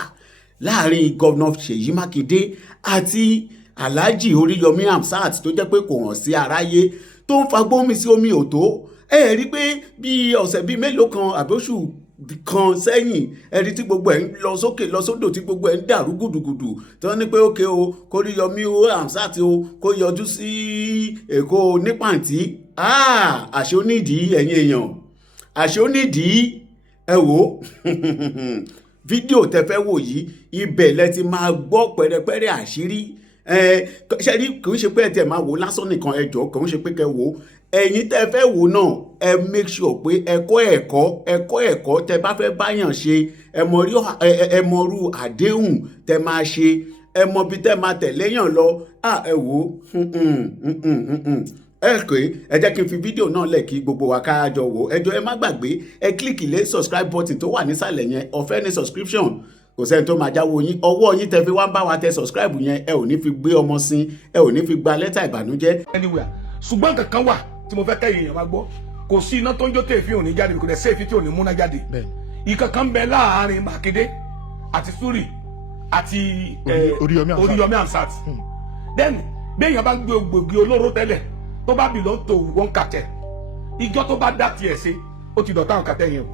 láàrin gọ́vnà Ṣèyí Mákindé àti Alhaji Oríyọmí Hamzat tó jẹ́ pé kò hàn sí aráyé tó ń fagbómi sí omi òtó ẹ rí pé bí ọ̀sẹ̀ bíi mélòó kan àbóṣù kan sẹ́yìn ẹ̀rí tí gbogbo ẹ̀ ń lọ sókè lọ sódò tí gbogbo ẹ̀ ń dàrú gùdùgùdù tí wọ́n ní pé ókè o k'Oríyọmí Hamzat o kó yọjú sí Èkó ní pàǹtí àṣé ó nídìí ẹ̀yin èèyàn àṣé ó nídìí ẹ wò ó fídíò tẹ fẹ́ wò yìí ibẹ̀ lẹ ti máa gbọ́ pẹ̀rẹ̀pẹ̀rẹ̀ àṣírí ṣe rí kò ń ṣe pé ẹ tẹ̀ máa wò lásán nìkan ẹ jọ̀ọ́ kò ń ṣe pé kẹ wò ó ẹ̀yin tẹ́ fẹ́ wò náà ẹ make sure pé ẹ̀kọ́ tẹ́ bá fẹ́ báyàn ṣe ẹ mọrú àdéhùn tẹ́ máa ṣe ẹ mọ bí tẹ́ máa tẹ̀lé yàn lọ ẹ wò ó ẹ jẹ́ kí n fi fídíò náà lẹ̀ kí gbogbo wa ká jọ wò ẹ jọ̀ọ́ ẹ má gbàgbé ẹ kílìkì lé subscribe button tó wà nísàlẹ̀ yẹn ọ̀fẹ́ ní subscription kò sẹ́ni tó máa jáwọ́ yín ọwọ́ yín tẹ́ fi wá ń bá wa tẹ subscribe yẹn ẹ ò ní fi gbé ọmọ sin ẹ ò ní fi gba lẹ́tà ìbànújẹ́. ṣùgbọ́n kankan wà tí mo fẹ́ kẹ́yìn èèyàn máa gbọ́ kò sí iná tó ń jó tèéfín òní jáde kò dẹ̀ sí èéfín tí ò ní múná jáde ìkankan bẹ láàárín Mákindé àti Suri àti Oríyọmí Hamzat. Then béèyàn bá gbé gbòógì olóró tẹ́lẹ̀ tó bá belong to one cartel ìjọ tó bá dá tiẹ̀ ṣe ó ti dọ̀tá àwọn cartel yẹn o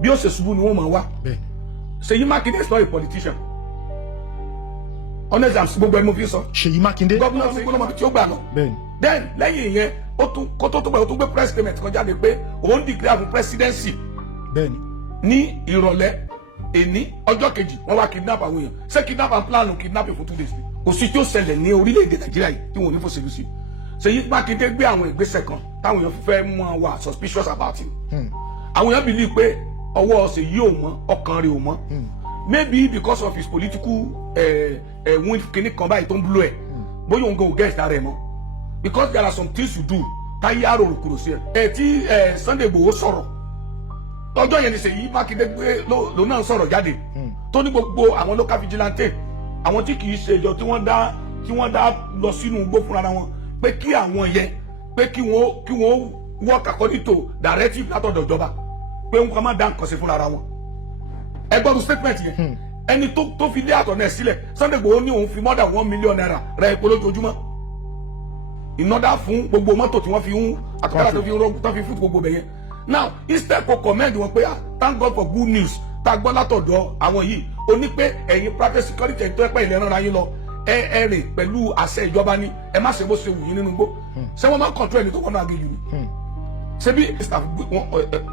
bí ó ṣe ṣubú ni wọ́n máa wá. Ṣèyí Mákindé is not a politician honest gbogbo ẹni mo fi sọ. Ṣèyí Mákindé gómìnà Ṣèyí Mákindé tí ó gbà lọ. Then lẹ́yìn ìyẹn kó tó gbé press statement kan jáde pé òun declare fún presidency ní ìrọ̀lẹ́ èní ọjọ́ kejì wọ́n wá kidnap àwọn èèyàn ṣé kidnap and plan kidnapping for 2 days kò sí tí ó ṣẹlẹ̀ ní orílẹ̀-èdè Nàìjíríà yìí tí wọ́n ò ní fòṣèlú sí. Ṣèyí Mákindé gbé àwọn ìgbésẹ̀ kan táwọn èèyàn fẹ́ mú wa suspicious about him. Àwọn èèyàn believe pé ọwọ́ Ṣèyí ò mọ́ ọkàn rẹ̀ ò mọ́ maybe because of his political win kìíní kan báyìí tó ń blow ẹ̀ bóyá òun gan ò gẹ́ẹ̀sì dára ẹ̀ mọ́ because there are some things you do táyé àrò òkúrò sí ẹ̀ tí Sunday Igboho sọ̀rọ̀ ọjọ́ yẹn ni Ṣèyí Mákindé gbé lòun náà sọ̀rọ̀ jáde tó ní gbogbo àwọn local vigilante àwọn tí kìí ṣe ìjọ tí wọ́n dá lọ sínú igbó fúnra wọn pé kí àwọn yẹn pé kí wọ́n work according to directive látọ̀dọ̀ ìjọba pé wọ́n kàn máa dá nǹkan sí fúnra wọn. ẹ gbọ́dọ̀ statement yẹn ẹni tó fi lé àtọ̀ náà sílẹ̀ Sunday Igboho ní òun fi more than 1 million naira ra epo lójoojúmọ́ ìnọ́dá fún gbogbo mọ́tò tí wọ́n fi ń àtọ̀kọ́lá tó fi fún gbogbo bẹ̀yẹn. Now instead kò comment wọn pé thank God for good news tá a gbọ́ látọ̀dọ̀ àwọn yìí ó ní pé ẹ̀yin private security ẹ̀yin tó ẹ̀pẹ́ ìlẹ̀ ẹ̀rọ ayé lọ ẹ rìn pẹ̀lú àṣẹ ìjọba ni ẹ má ṣe bó ṣe wù yín nínú igbó ṣé wọ́n máa ń control ẹni tó wọ́n náà gé yìí ni ṣé bí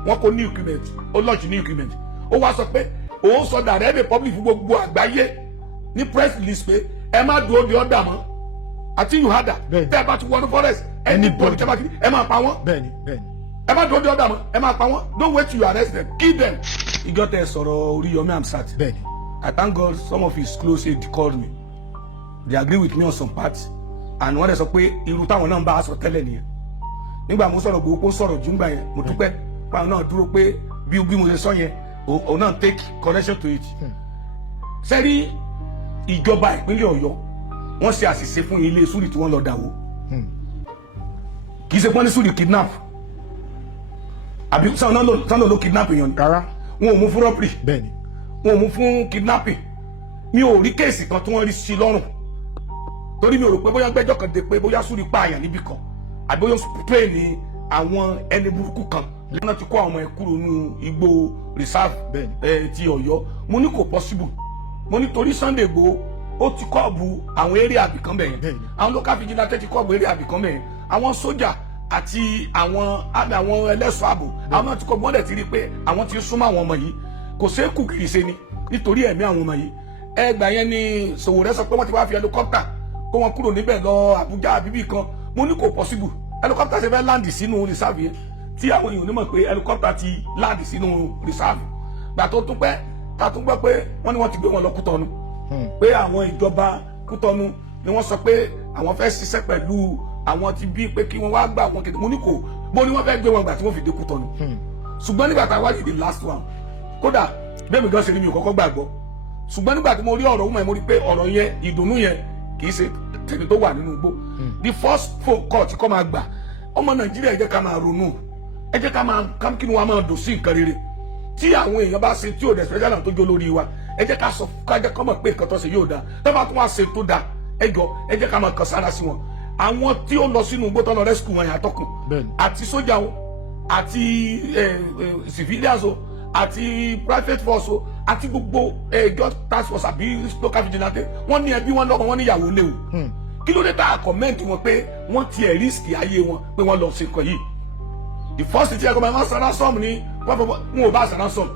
wọ́n kó new equipment ó launch new equipment ó wá sọ pé òun sọ direct republic fún gbogbo àgbáyé ní press release pé ẹ má dúró de ọ̀dà mọ́ àti you had that tẹ́ ẹ bá ti wọnú forest anybody tẹ́ bá ti ẹ máa pa wọ́n ẹ má dúró de ọ̀dà mọ́ ẹ máa pa wọ́n don't wait till you arrest them kill them. ìjọ tẹ sọ̀rọ̀ Oríyọmí Hamzat I thank God some of his close aide called me they agree with me on some parts and wọ́n dẹ̀ sọ pé irú táwọn náà ń bá a sọ tẹ́lẹ̀ nìyẹn nígbà mo sọ̀rọ̀ gbogbo sọ̀rọ̀ jùngbà yẹn mo dúpẹ́ báwọn náà dúró pé bí mo ṣe sọ yẹn òun náà take correction to it. sẹ́rí ìjọba ìpínlẹ̀ Ọ̀yọ́ wọ́n ṣe àṣìṣe fún ilé Sùúrì tí wọ́n lọ dàwó kì í ṣe pọ́n ní Sùúrì kidnap àbí sáwọn ló kidnap èèyàn rárá wọn ò mú fún robbery wọn ò mú fún kidnapping mi ò rí kéèsì kan tí wọ́n rí sí lọ́rùn torí mi ò rò pé bóyá gbẹ́jọ́ kan dé pé bóyá Sùúrì pààyàn níbì kan àbí bóyá spray ní àwọn ẹni burúkú kan lẹ́nà tí kó àwọn ọmọ ẹ̀ kúrò nínú igbó reserve ti Ọ̀yọ́ mo ní kò possible mo ní torí Sunday Igboho ó ti kọ́ọ̀bù àwọn eré àbìkan bẹ̀yẹn àwọn local vigilante ti kọ́ọ̀bù eré àbìkan bẹ̀yẹn àwọn sójà àti àwọn ẹlẹ́ṣọ́ ààbò àwọn náà ti kọ́ọ̀bù wọ́n dẹ̀ ti rí pé àwọn ti súnmọ́ àwọn ọmọ yìí kò ṣeé kù kìí ṣe ni nítorí ẹ̀mí àwọn ọmọ yìí ẹgbà yẹn ni Sowore sọ pé wọ́n ti wá fi helicopter kó wọn kúrò níbẹ̀ lọ Àbújá àbíbí kan mo ní kò possible helicopter ṣe fẹ́ láǹdì sínú reserve yẹn tí àwọn èèyàn onímọ̀ pé helicopter ti láǹdì sínú reserve gbà tó tún pẹ́ ta tún gbọ́ pé wọ́n ní wọ́n ti gbé wọn lọ Kútọ́nù pé àwọn ìjọba Kútọ́nù ni wọ́n sọ pé àwọn fẹ́ ṣiṣẹ́ pẹ̀lú àwọn ti bí pé kí wọ́n wá gbà wọn kéde mo ní kò bó ni wọ́n fẹ́ gbé wọn gbà tí wọ́n fi dé Kútọ́nù ṣùgbọ́n nígbà tá a wá di the last one kódà bẹ́ẹ̀ mi gan ṣe ni mi ò kọ́kọ́ gbàgbọ́ ṣùgbọ́n nígbà tí mo rí ọ̀rọ̀ ọmọ ẹ̀ mo rí pé ọ̀rọ̀ yẹn ìdùnnú yẹn kì í ṣe tẹ̀lé tó wà nínú igbó the first phone call tí kò máa gbà ọmọ Nàìjíríà ẹ jẹ́ ká máa ronú ẹ jẹ́ ká máa kí ni wọ́n máa dùn sí nǹkan rere tí àwọn èèyàn bá ṣe tí ò dẹ̀ special náà tó jó lórí wa ẹ jẹ́ ká sọ kájẹ́ kọ́ mọ̀ pé nǹkan tó ṣe yóò dáa tó bá tún wá ṣe tó dáa ẹ jẹ́ ká máa kàn sára sí wọn àwọn tí ó lọ sínú igbó tó lọ rescue wọn yàtọ̀ kù àti sójà o àti civilians o àti private force o àti gbogbo ẹjọ́ task force àbí local vigilante wọ́n ní ẹbí wọn lọ́kọ wọn níyàwó léwu kí ló dé tá a comment wọn pé wọ́n tiẹ̀ risk ayé wọn pé wọ́n lọ sí nǹkan yìí the first thing ẹ̀kọ́ máa ń san ransom ní wọ́n ò bá san ransom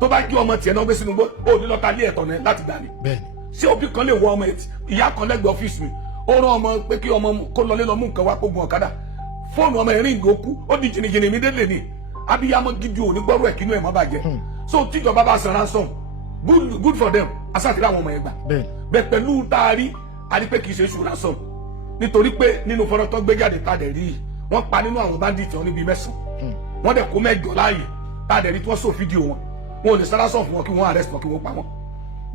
tó bá jí ọmọ tiẹ̀ náà gbé sínú gbó ó ní lọ́ta lé ẹ̀tọ́ náà láti gbà ní. ṣé òbí kan lè wọ ọmọ ìyá kan lẹ́gbẹ̀ẹ́ ọ́fíìsì mi ó rán ọmọ pé kí ọmọ kó lọlé lọ mú nǹkan wá kó gun ọ̀kadà fóònù ọmọ ẹ̀rín ìgò kú ó di jìnnìjìnnì mi délé ni abiyamọ gidi ò ní gbọ́rọ̀ ẹ̀ kínú ẹ̀ má bàjẹ́ so tíjọba bá san ransom good for them asátìrí àwọn ọmọ yẹn gbà bẹ́ẹ̀ pẹ̀lú taari a rí pé kì í ṣe iṣu ransom nítorí pé nínú fọ́nrán tó gbé jáde tá a dẹ̀ rí wọ́n pa nínú àwọn bandit wọn níbi 9 wọ́n dẹ̀ kó 8 láàyè tá a dẹ̀ rí tí wọ́n sọ fídíò wọn ò lè san ransom fún wọn kí wọ́n arrest wọn kí wọ́n pa wọn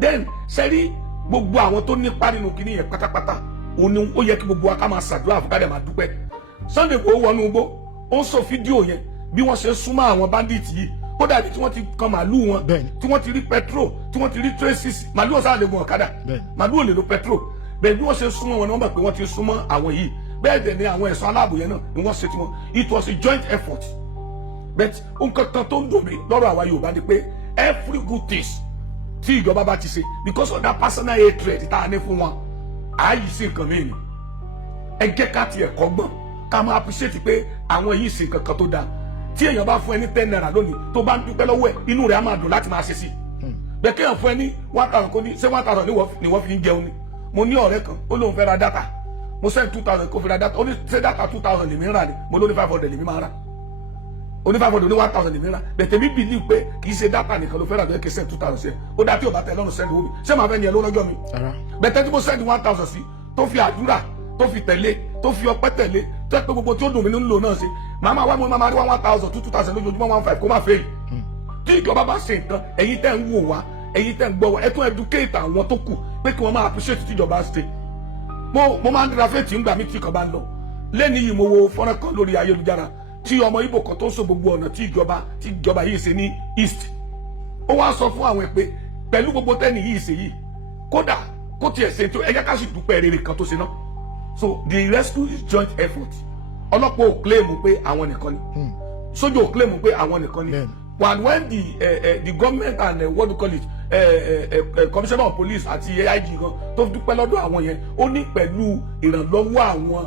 then sẹ́rí gbogbo àwọn tó nípa nínú kinní yẹn pátápátá òní ó yẹ kí gbogbo wa ká máa ṣàdúrà fún ká dẹ̀ máa dúpẹ́ Sunday Igboho wọnú igbó ó ń sọ fídíò yẹn bí wọ́n ṣe súnmọ́ àwọn bandit yìí ó dàbí tí wọ́n ti kan màálù wọn tí wọ́n ti rí petrol tí wọ́n ti rí traces màálù ọ̀sán àlegun ọ̀kadà màálù ò lè lo petrol bẹ́ẹ̀ bí wọ́n ṣe súnmọ́ wọn ni wọ́n mọ̀ pé wọ́n ti súnmọ́ àwọn yìí bẹ́ẹ̀ dẹ̀ ni àwọn ẹ̀ṣọ́ aláàbò yẹn náà ni wọ́n ṣe tiwọn it was a joint effort but nǹkan kan tó ń dùn mí lọ́rọ̀ àwa Yorùbá ni pé every good things tí ìjọba bá ti ṣe because of that personal hatred tá a ní fún wọn ààyè sí nǹkan mìíràn ẹ jẹ́ ká tiẹ̀ kọ́gbọ́n ká máa appreciate pé àwọn yìí ṣe nǹkan kan tó dáa tí èèyàn bá fún ẹ ní 10 naira lónìí tó bá ń dúpẹ́ lọ́wọ́ ẹ̀ inú rẹ̀ á máa dùn láti máa ṣe sí bẹ́ẹ̀ kéèyàn fún ẹ ní 1000 kò ní ṣé 1000 ni wọ́n fi ń jẹun ni mo ní ọ̀rẹ́ kan ó lóun fẹ́ ra data mo send 2000 kó fi ra data ó ní ṣé data 2000 lèmi ń rà ni mo ló ní 500 lèmi máa rà ó ní 500 ní 1000 lèmi ń rà bẹ́ẹ̀ tèmi believe pé kì í ṣe data nìkan ló fẹ́ rà bẹ́ẹ̀ kì í send 2000 sí ẹ ó dá tí ò bá tẹ lọ́rùn send owó mi ṣé màá fẹ́ ní ẹ lọ́jọ́ mi bẹ́ẹ̀ tẹ́tí mo send 1000 sí tó fi àdúrà tó fi tẹ̀lé tó fi ọpẹ́ tẹ̀lé tó pé gbogbo tí ó dùn mí nínú lò náà ṣe màmá wa mo máa rí 1000 2000 lójoojúmọ́ 15 kó má fẹ́ yìí tí ìjọba bá ṣe nǹkan ẹ̀yin tẹ́ ń wò wá ẹ̀yin tẹ́ ń gbọ́ wá ẹ tún educate àwọn tó kù pé kí wọ́n máa appreciate tíjọba ṣe mo máa ń dira fẹ́ẹ̀tì ńgbà mi tí kan bá ń lọ lẹ́ni yìí mo wo fọ́nrán kan lórí ayélujára tí ọmọ Ìgbò kan tó ń so gbogbo ọ̀nà tí ìjọba yìí ṣe ní east ó wá sọ fún àwọn pé pẹ̀lú gbogbo tẹ́ni yìí ṣe yìí kódà kó tiẹ̀ ṣe tó ẹ jẹ́ ká sì dúpẹ́ rere kan tó ṣe náà so the rescue is joint effort ọlọ́pàá ò claim pé àwọn nìkan ni sójà ò claim pé àwọn nìkan ni when the government and what do you call it commissioner of police àti AIG gan tó dúpẹ́ lọ́dọ̀ àwọn yẹn ó ní pẹ̀lú ìrànlọ́wọ́ àwọn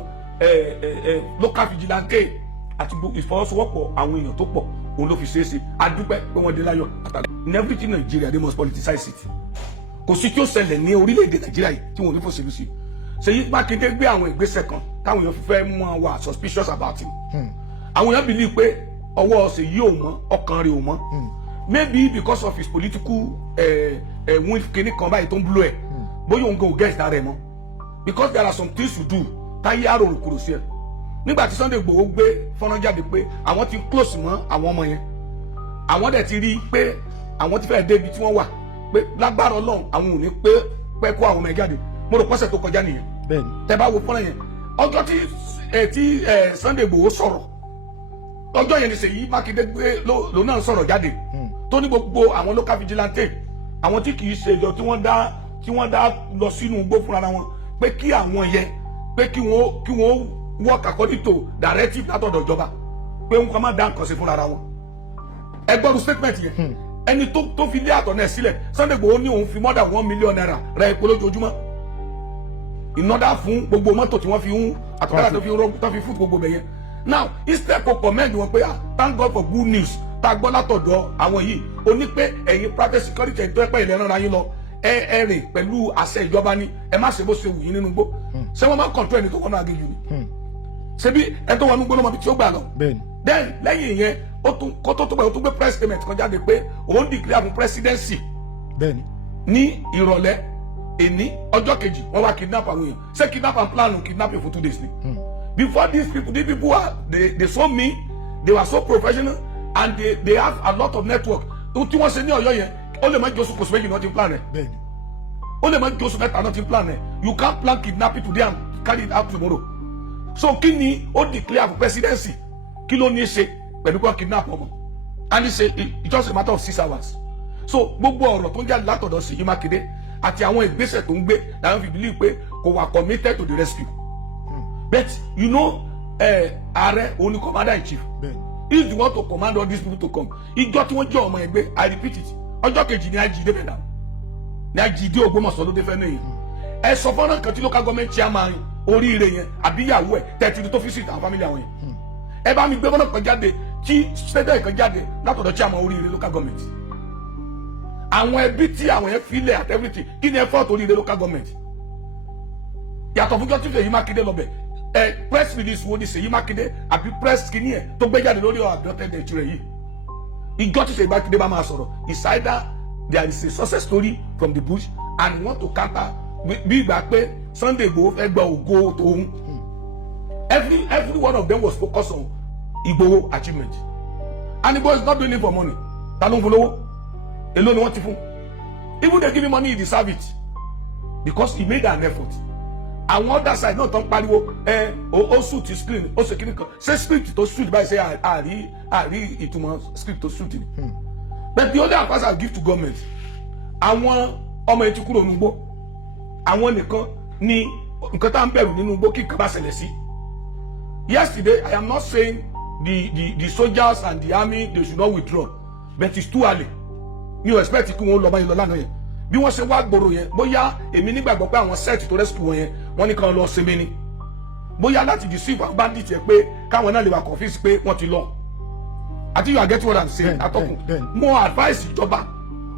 local vigilante àti ìfọwọ́sowọ́pọ̀ àwọn èèyàn tó pọ̀ òun ló fi ṣeé ṣe adúpẹ́ pé wọ́n dé láyọ̀ àtàlẹ́ in everything Nigeria they must politicize it kò sí tí ó ṣẹlẹ̀ ní orílẹ̀-èdè Nàìjíríà yìí tí wọ́n ní fòṣèlú sí Ṣèyí Mákindé gbé àwọn ìgbésẹ̀ kan táwọn èèyàn fi fẹ́ mú wọn wà suspicious about him àwọn èèyàn believe pé ọwọ́ Ṣèyí ò mọ́ ọkàn rẹ̀ ò mọ́ maybe because of his political win kìíní kan báyìí tó ń blow ẹ̀ bóyá òun kò get that rẹ̀ mọ́ because there are some things to do táyé àròrò kúrò sí ẹ̀ nígbà tí Sunday Igboho gbé fọ́nrán jáde pé àwọn ti close mọ́ àwọn ọmọ yẹn àwọn dẹ̀ ti rí i pé àwọn ti fẹ́ débi tí wọ́n wà pé lágbára Ọlọ́run àwọn ò ní pẹ́ kó àwọn ọmọ ẹ̀ jáde mo rò pọ́sẹ̀ tó kọjá nìyẹn tẹ́ bá wo fọ́nrán yẹn ọjọ́ tí Sunday Igboho sọ̀rọ̀ ọjọ́ yẹn ni Ṣèyí Mákindé gbé lòun náà sọ̀rọ̀ jáde tó ní gbogbo àwọn local vigilante àwọn tí kì í ṣe ìjọ tí wọ́n dá lọ sínú igbó fúnra wọn pé kí àwọn yẹn pé kí wọ́n work according to directive látọ̀dọ̀ ìjọba pé wọn kàn máa dá nǹkan ṣe fúnra wọn ẹ gbọ́dọ̀ statement yẹn ẹni tó fi lé àtọ̀ náà sílẹ̀ Sunday Igboho ní òun fi more than 1 million naira ra epo lójoojúmọ́ ìnọ́dá fún gbogbo mọ́tò tí wọ́n fi ń àtọ̀kadà tó fi fún gbogbo bẹ̀yẹn now instead kò comment wọn pé thank God for good news tá a gbọ́ látọ̀dọ̀ àwọn yìí ó ní pé ẹ̀yin private security ẹ̀tọ́ ẹ̀pẹ́ ilẹ̀ rán yín lọ ẹ rìn pẹ̀lú àṣẹ ìjọba ni ẹ má ṣe bó ṣe wù yín nínú igbó ṣé wọ́n máa control ẹni tó wọnú agéjù ni ṣebí ẹ tó wọnú igbó lọ́mọ bí tí ó gbà lọ then lẹ́yìn ìyẹn ó tún kó tó pẹ̀ ó tún gbé press statement kan jáde pé òun declare fún presidency ní ìrọ̀lẹ́ èní ọjọ́ kejì wọ́n wá kidnap àwọn èèyàn ṣé kidnap and plan kidnapping for 2 days ni before these people are they saw me they were so professional and they have a lot of network tí wọ́n ṣe ní Ọ̀yọ́ yẹn ó lè má jẹ́ oṣù kòsùn méjì náà ti ń plan rẹ̀ ó lè má jẹ́ oṣù mẹ́ta náà ti ń plan rẹ̀ you can't plan kidnapping today and carry it out tomorrow so kí ni ó declare for presidency kí ló ní í ṣe pẹ̀lú kó kidnap ọmọ and it's just a matter of 6 hours so gbogbo ọ̀rọ̀ tó ń jáde látọ̀dọ̀ Ṣèyí Mákindé àti àwọn ìgbésẹ̀ tó ń gbé làwọn fi believe pé kò wà committed to the rescue but you know ààrẹ òun ni commander in chief if you want to command all these people to come ìjọ tí wọ́n jẹ́ ọmọ ẹgbẹ́ I repeat it ọjọ́ kejì ni àjídé bẹ̀dà ni àjídé Ògbómọ̀ṣọ́ ló dé fẹ́ náà yìí ẹ sọ fọ́nrán kan tí local government chairman oríire yẹn àbíyàwó ẹ̀ tẹ̀tìrì tó fi sí ìtàn family àwọn yẹn ẹ bá mi gbé fọ́nrán kan jáde tí state kan jáde látọ̀dọ̀ chairman oríire local government àwọn ẹbí tí àwọn yẹn filẹ̀ at everything kí ni ẹ fọ́ toríire local government yàtọ̀ fúnjọ́ tí Ṣèyí Mákindé lọ bẹ̀ press release wo ni Ṣèyí Mákindé àbí press kìíní ẹ̀ tó gbé jáde lórí àdọ́tẹ̀dẹ̀ ìtura yìí ìjọ tí Ṣèyí Mákindé bá máa sọ̀rọ̀ it's either there is a success story from the bush and want to counter bí ìgbà pé Sunday Igboho fẹ́ gba ògo tòun every one of them was focused on Igboho achievement and Igboho is not doing it for money ta ló ń fún lówó èló ni wọ́n ti fún even they give him money he deserve it because he made an effort àwọn other side náà tó ń pariwo ó suit screen ó ṣe kíní kan ṣé script tó suit báyìí ṣe àrí ìtumọ̀ script tó suit ni but the only advice I give to government, àwọn ọmọ etí kúrò nígbó, àwọn nìkan ni nǹkan tá ń bẹ̀rù nínú igbó kí nǹkan bá ṣẹlẹ̀ sí. Yesterday, I am not saying the soldiers and the army, they should not withdraw, but it's too early. Mi ò expect kí wọ́n lọ báyìí lọ lánàá yẹn. Bí wọ́n ṣe wá gbòòrò yẹn, bóyá èmi nígbàgbọ́ pé àwọn set tó rescue wọn yẹn, wọ́n ní kàn lọ sinmi ni. Bóyá láti deceive àwọn bandit yẹn pé káwọn náà lè wà confused pé wọ́n ti lọ. I think you are getting what I'm saying. Atọ́kùn. Mo advice ìjọba,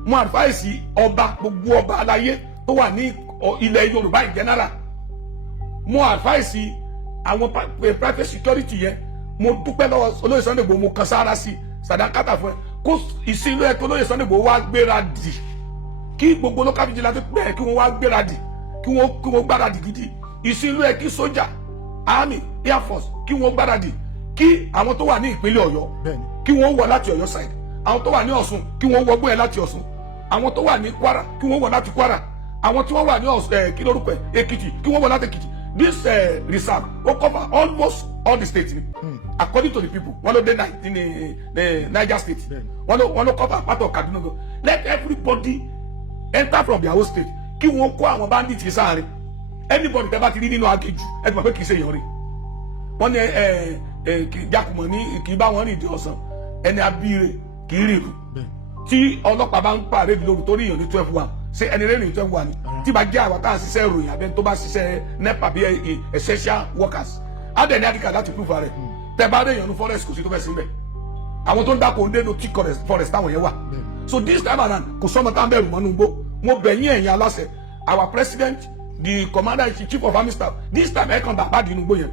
mo advice ọba, gbogbo ọba aláyé tó wà ní ilẹ̀ Yorùbá in general. Mo advice àwọn private security yẹn. Mo dúpẹ́ lọ́wọ́ olóyè Sunday Igboho, mo kan sára sí sàdákàtà fún ẹ kó ìsinú ẹ tó olóyè Sunday Igboho wá gbéra dì kí gbogbo local vigilante pẹ́ kí wọ́n wá gbéra dì kí wọ́n gbáradì gidi ìsinú ẹ kí sójà army air force kí wọ́n gbáradì kí àwọn tó wà ní ìpínlẹ̀ Ọ̀yọ́ kí wọ́n wọ̀ láti Ọ̀yọ́ side àwọn tó wà ní Ọ̀ṣun kí wọ́n wọgbó ẹ láti Ọ̀ṣun àwọn tó wà ní Kwara kí wọ́n wọ̀ láti Kwara àwọn tí wọ́n wà ní kí lórúkọ Èkìtì kí wọ́n wọ̀ láti Èkìtì. This reserve will cover almost all the states. According to the people, one of the Niger state, one will cover part of Kaduna. Let everybody enter from their own state. Kí wọ́n kó àwọn bandits sáré. Anybody tẹ́ bá ti rí nínú aginjù, ẹ ti mọ̀ pé kì í ṣe èèyàn rí. Wọ́n ní jákùmọ̀ ní kì í bá wọn rìn di ọ̀sán. Ẹni abíire kì í rìn rù. Tí ọlọ́pàá bá ń pàrẹ́ lóru torí èèyàn ní 12-1. Ṣé ẹni rẹ̀ ní 12-1 ni? Tí bá jẹ́ àwọn tá à ń ṣiṣẹ́ ìròyìn abẹ́ni tó bá ṣiṣẹ́ NEPA bí essential workers. Adẹ̀ ní àdìkà láti prove rẹ̀. Tẹ́ bá dé èèyàn ní forest kò sí tó fẹ́ sí bẹ́ẹ̀. Àwọn tó ń dáko ń dé no thick forest táwọn yẹn wà. So this time around kò sọ́mọ tá à ń bẹ̀rù mọ́nú gbó. Mo bẹ̀ yín ẹ̀yin aláṣẹ. Our president, the commander in chief of army staff, this time ẹ̀ kàn bàbá dínú gbó yẹn.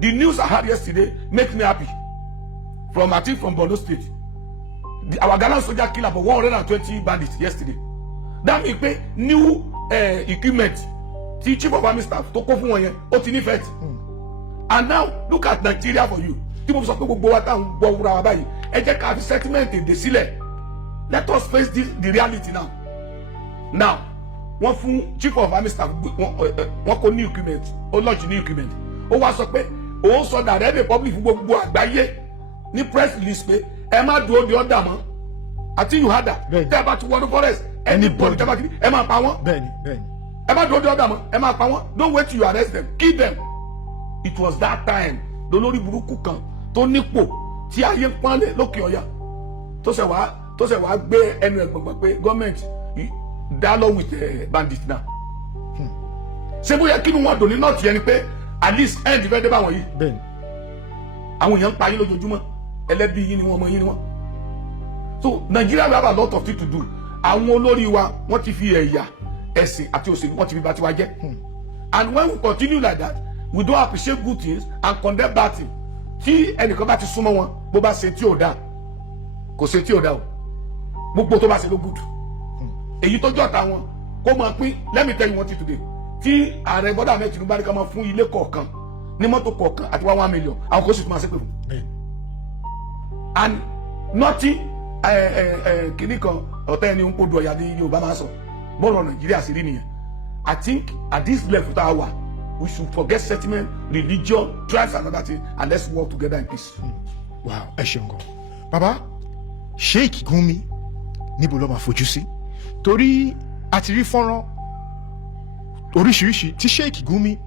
The news I heard yesterday make me happy. From I think from Borno state. Our gallant soldier killed about 120 bandits yesterday. That means pé new equipment tí chief of army staff tó kó fún wọn yẹn ó ti ní fẹ́ẹ̀tì. And now look at Nigeria for you. Tí mo sọ pé gbogbo wa táwọn gbọ́ wúra wa báyìí ẹ jẹ́ ká fi settlement èdè sílẹ̀. Let us face the reality now. Now wọ́n fún chief of army staff wọ́n kó new equipment ó launch new equipment. Ó wá sọ pé òun sọ direct republic fún gbogbo àgbáyé ní press release pé ẹ má dúró di ọ̀dà mọ́. I think you heard that. Tẹ́ ẹ bá ti wọnú forest. Anybody tẹ́ bá ti ẹ máa pa wọ́n. Ẹ má dúró di ọ̀dà mọ́ ẹ máa pa wọ́n. Don't wait till you arrest them, kill them. It was that time lolórí burúkú kan tó nípò tí ayé ń pọ́nlé lókè ọ̀yà tó ṣe wá gbé ẹnu ẹ̀ gbọ̀ngbọ̀n pé gọ́ọ̀mẹ̀ntì dialogue with bandit now. Ṣé bóyá kí ni wọ́n dùn ní nọ́ọ̀tì yẹn ni pé at least end fẹ́ dé báwọn yìí. Àwọn èèyàn ń pa yín lójoojúmọ́ ẹlẹ́bí yín ni wọ́n ọmọ yín ni wọ́n. So Nigeria we have a lot of things to do. Àwọn olórí wa wọ́n ti fi ẹ̀yà ẹ̀sìn àti òṣèlú wọ́n ti fi bá tiwa jẹ́. And when we continue like that, we don't appreciate good things and condemn bad things. Tí ẹnìkan bá ti súnmọ́ wọn bó bá ṣe tí ò dáa kò ṣe tí ò dáa o gbogbo tó bá ṣe ló good. Èyí tó jọ̀ta wọn kó máa pín. Let me tell you one thing today. Tí ààrẹ Bọ́lá Ahmed Tinubu bá ní ká máa fún ilé kọ̀ọ̀kan ní mọ́tò kọ̀ọ̀kan àti 1 million àwọn kò sì tún máa ṣépè fún. And nothing kìnnì kan ọ̀tá ẹni ń kó du ọ̀yà ní Yorùbá máa sọ bọ́ọ̀lù Nàìjíríà sí rí nìyẹn. I think at this level tá a wà we should forget sentiment, religion, tribes and other things and let's work together in peace. Wow, ẹ ṣeun gan. Bàbá Sheikh Gumi níbo ló máa fojú sí? Torí a ti rí fọ́nrán oríṣiríṣi tí Sheikh Gumi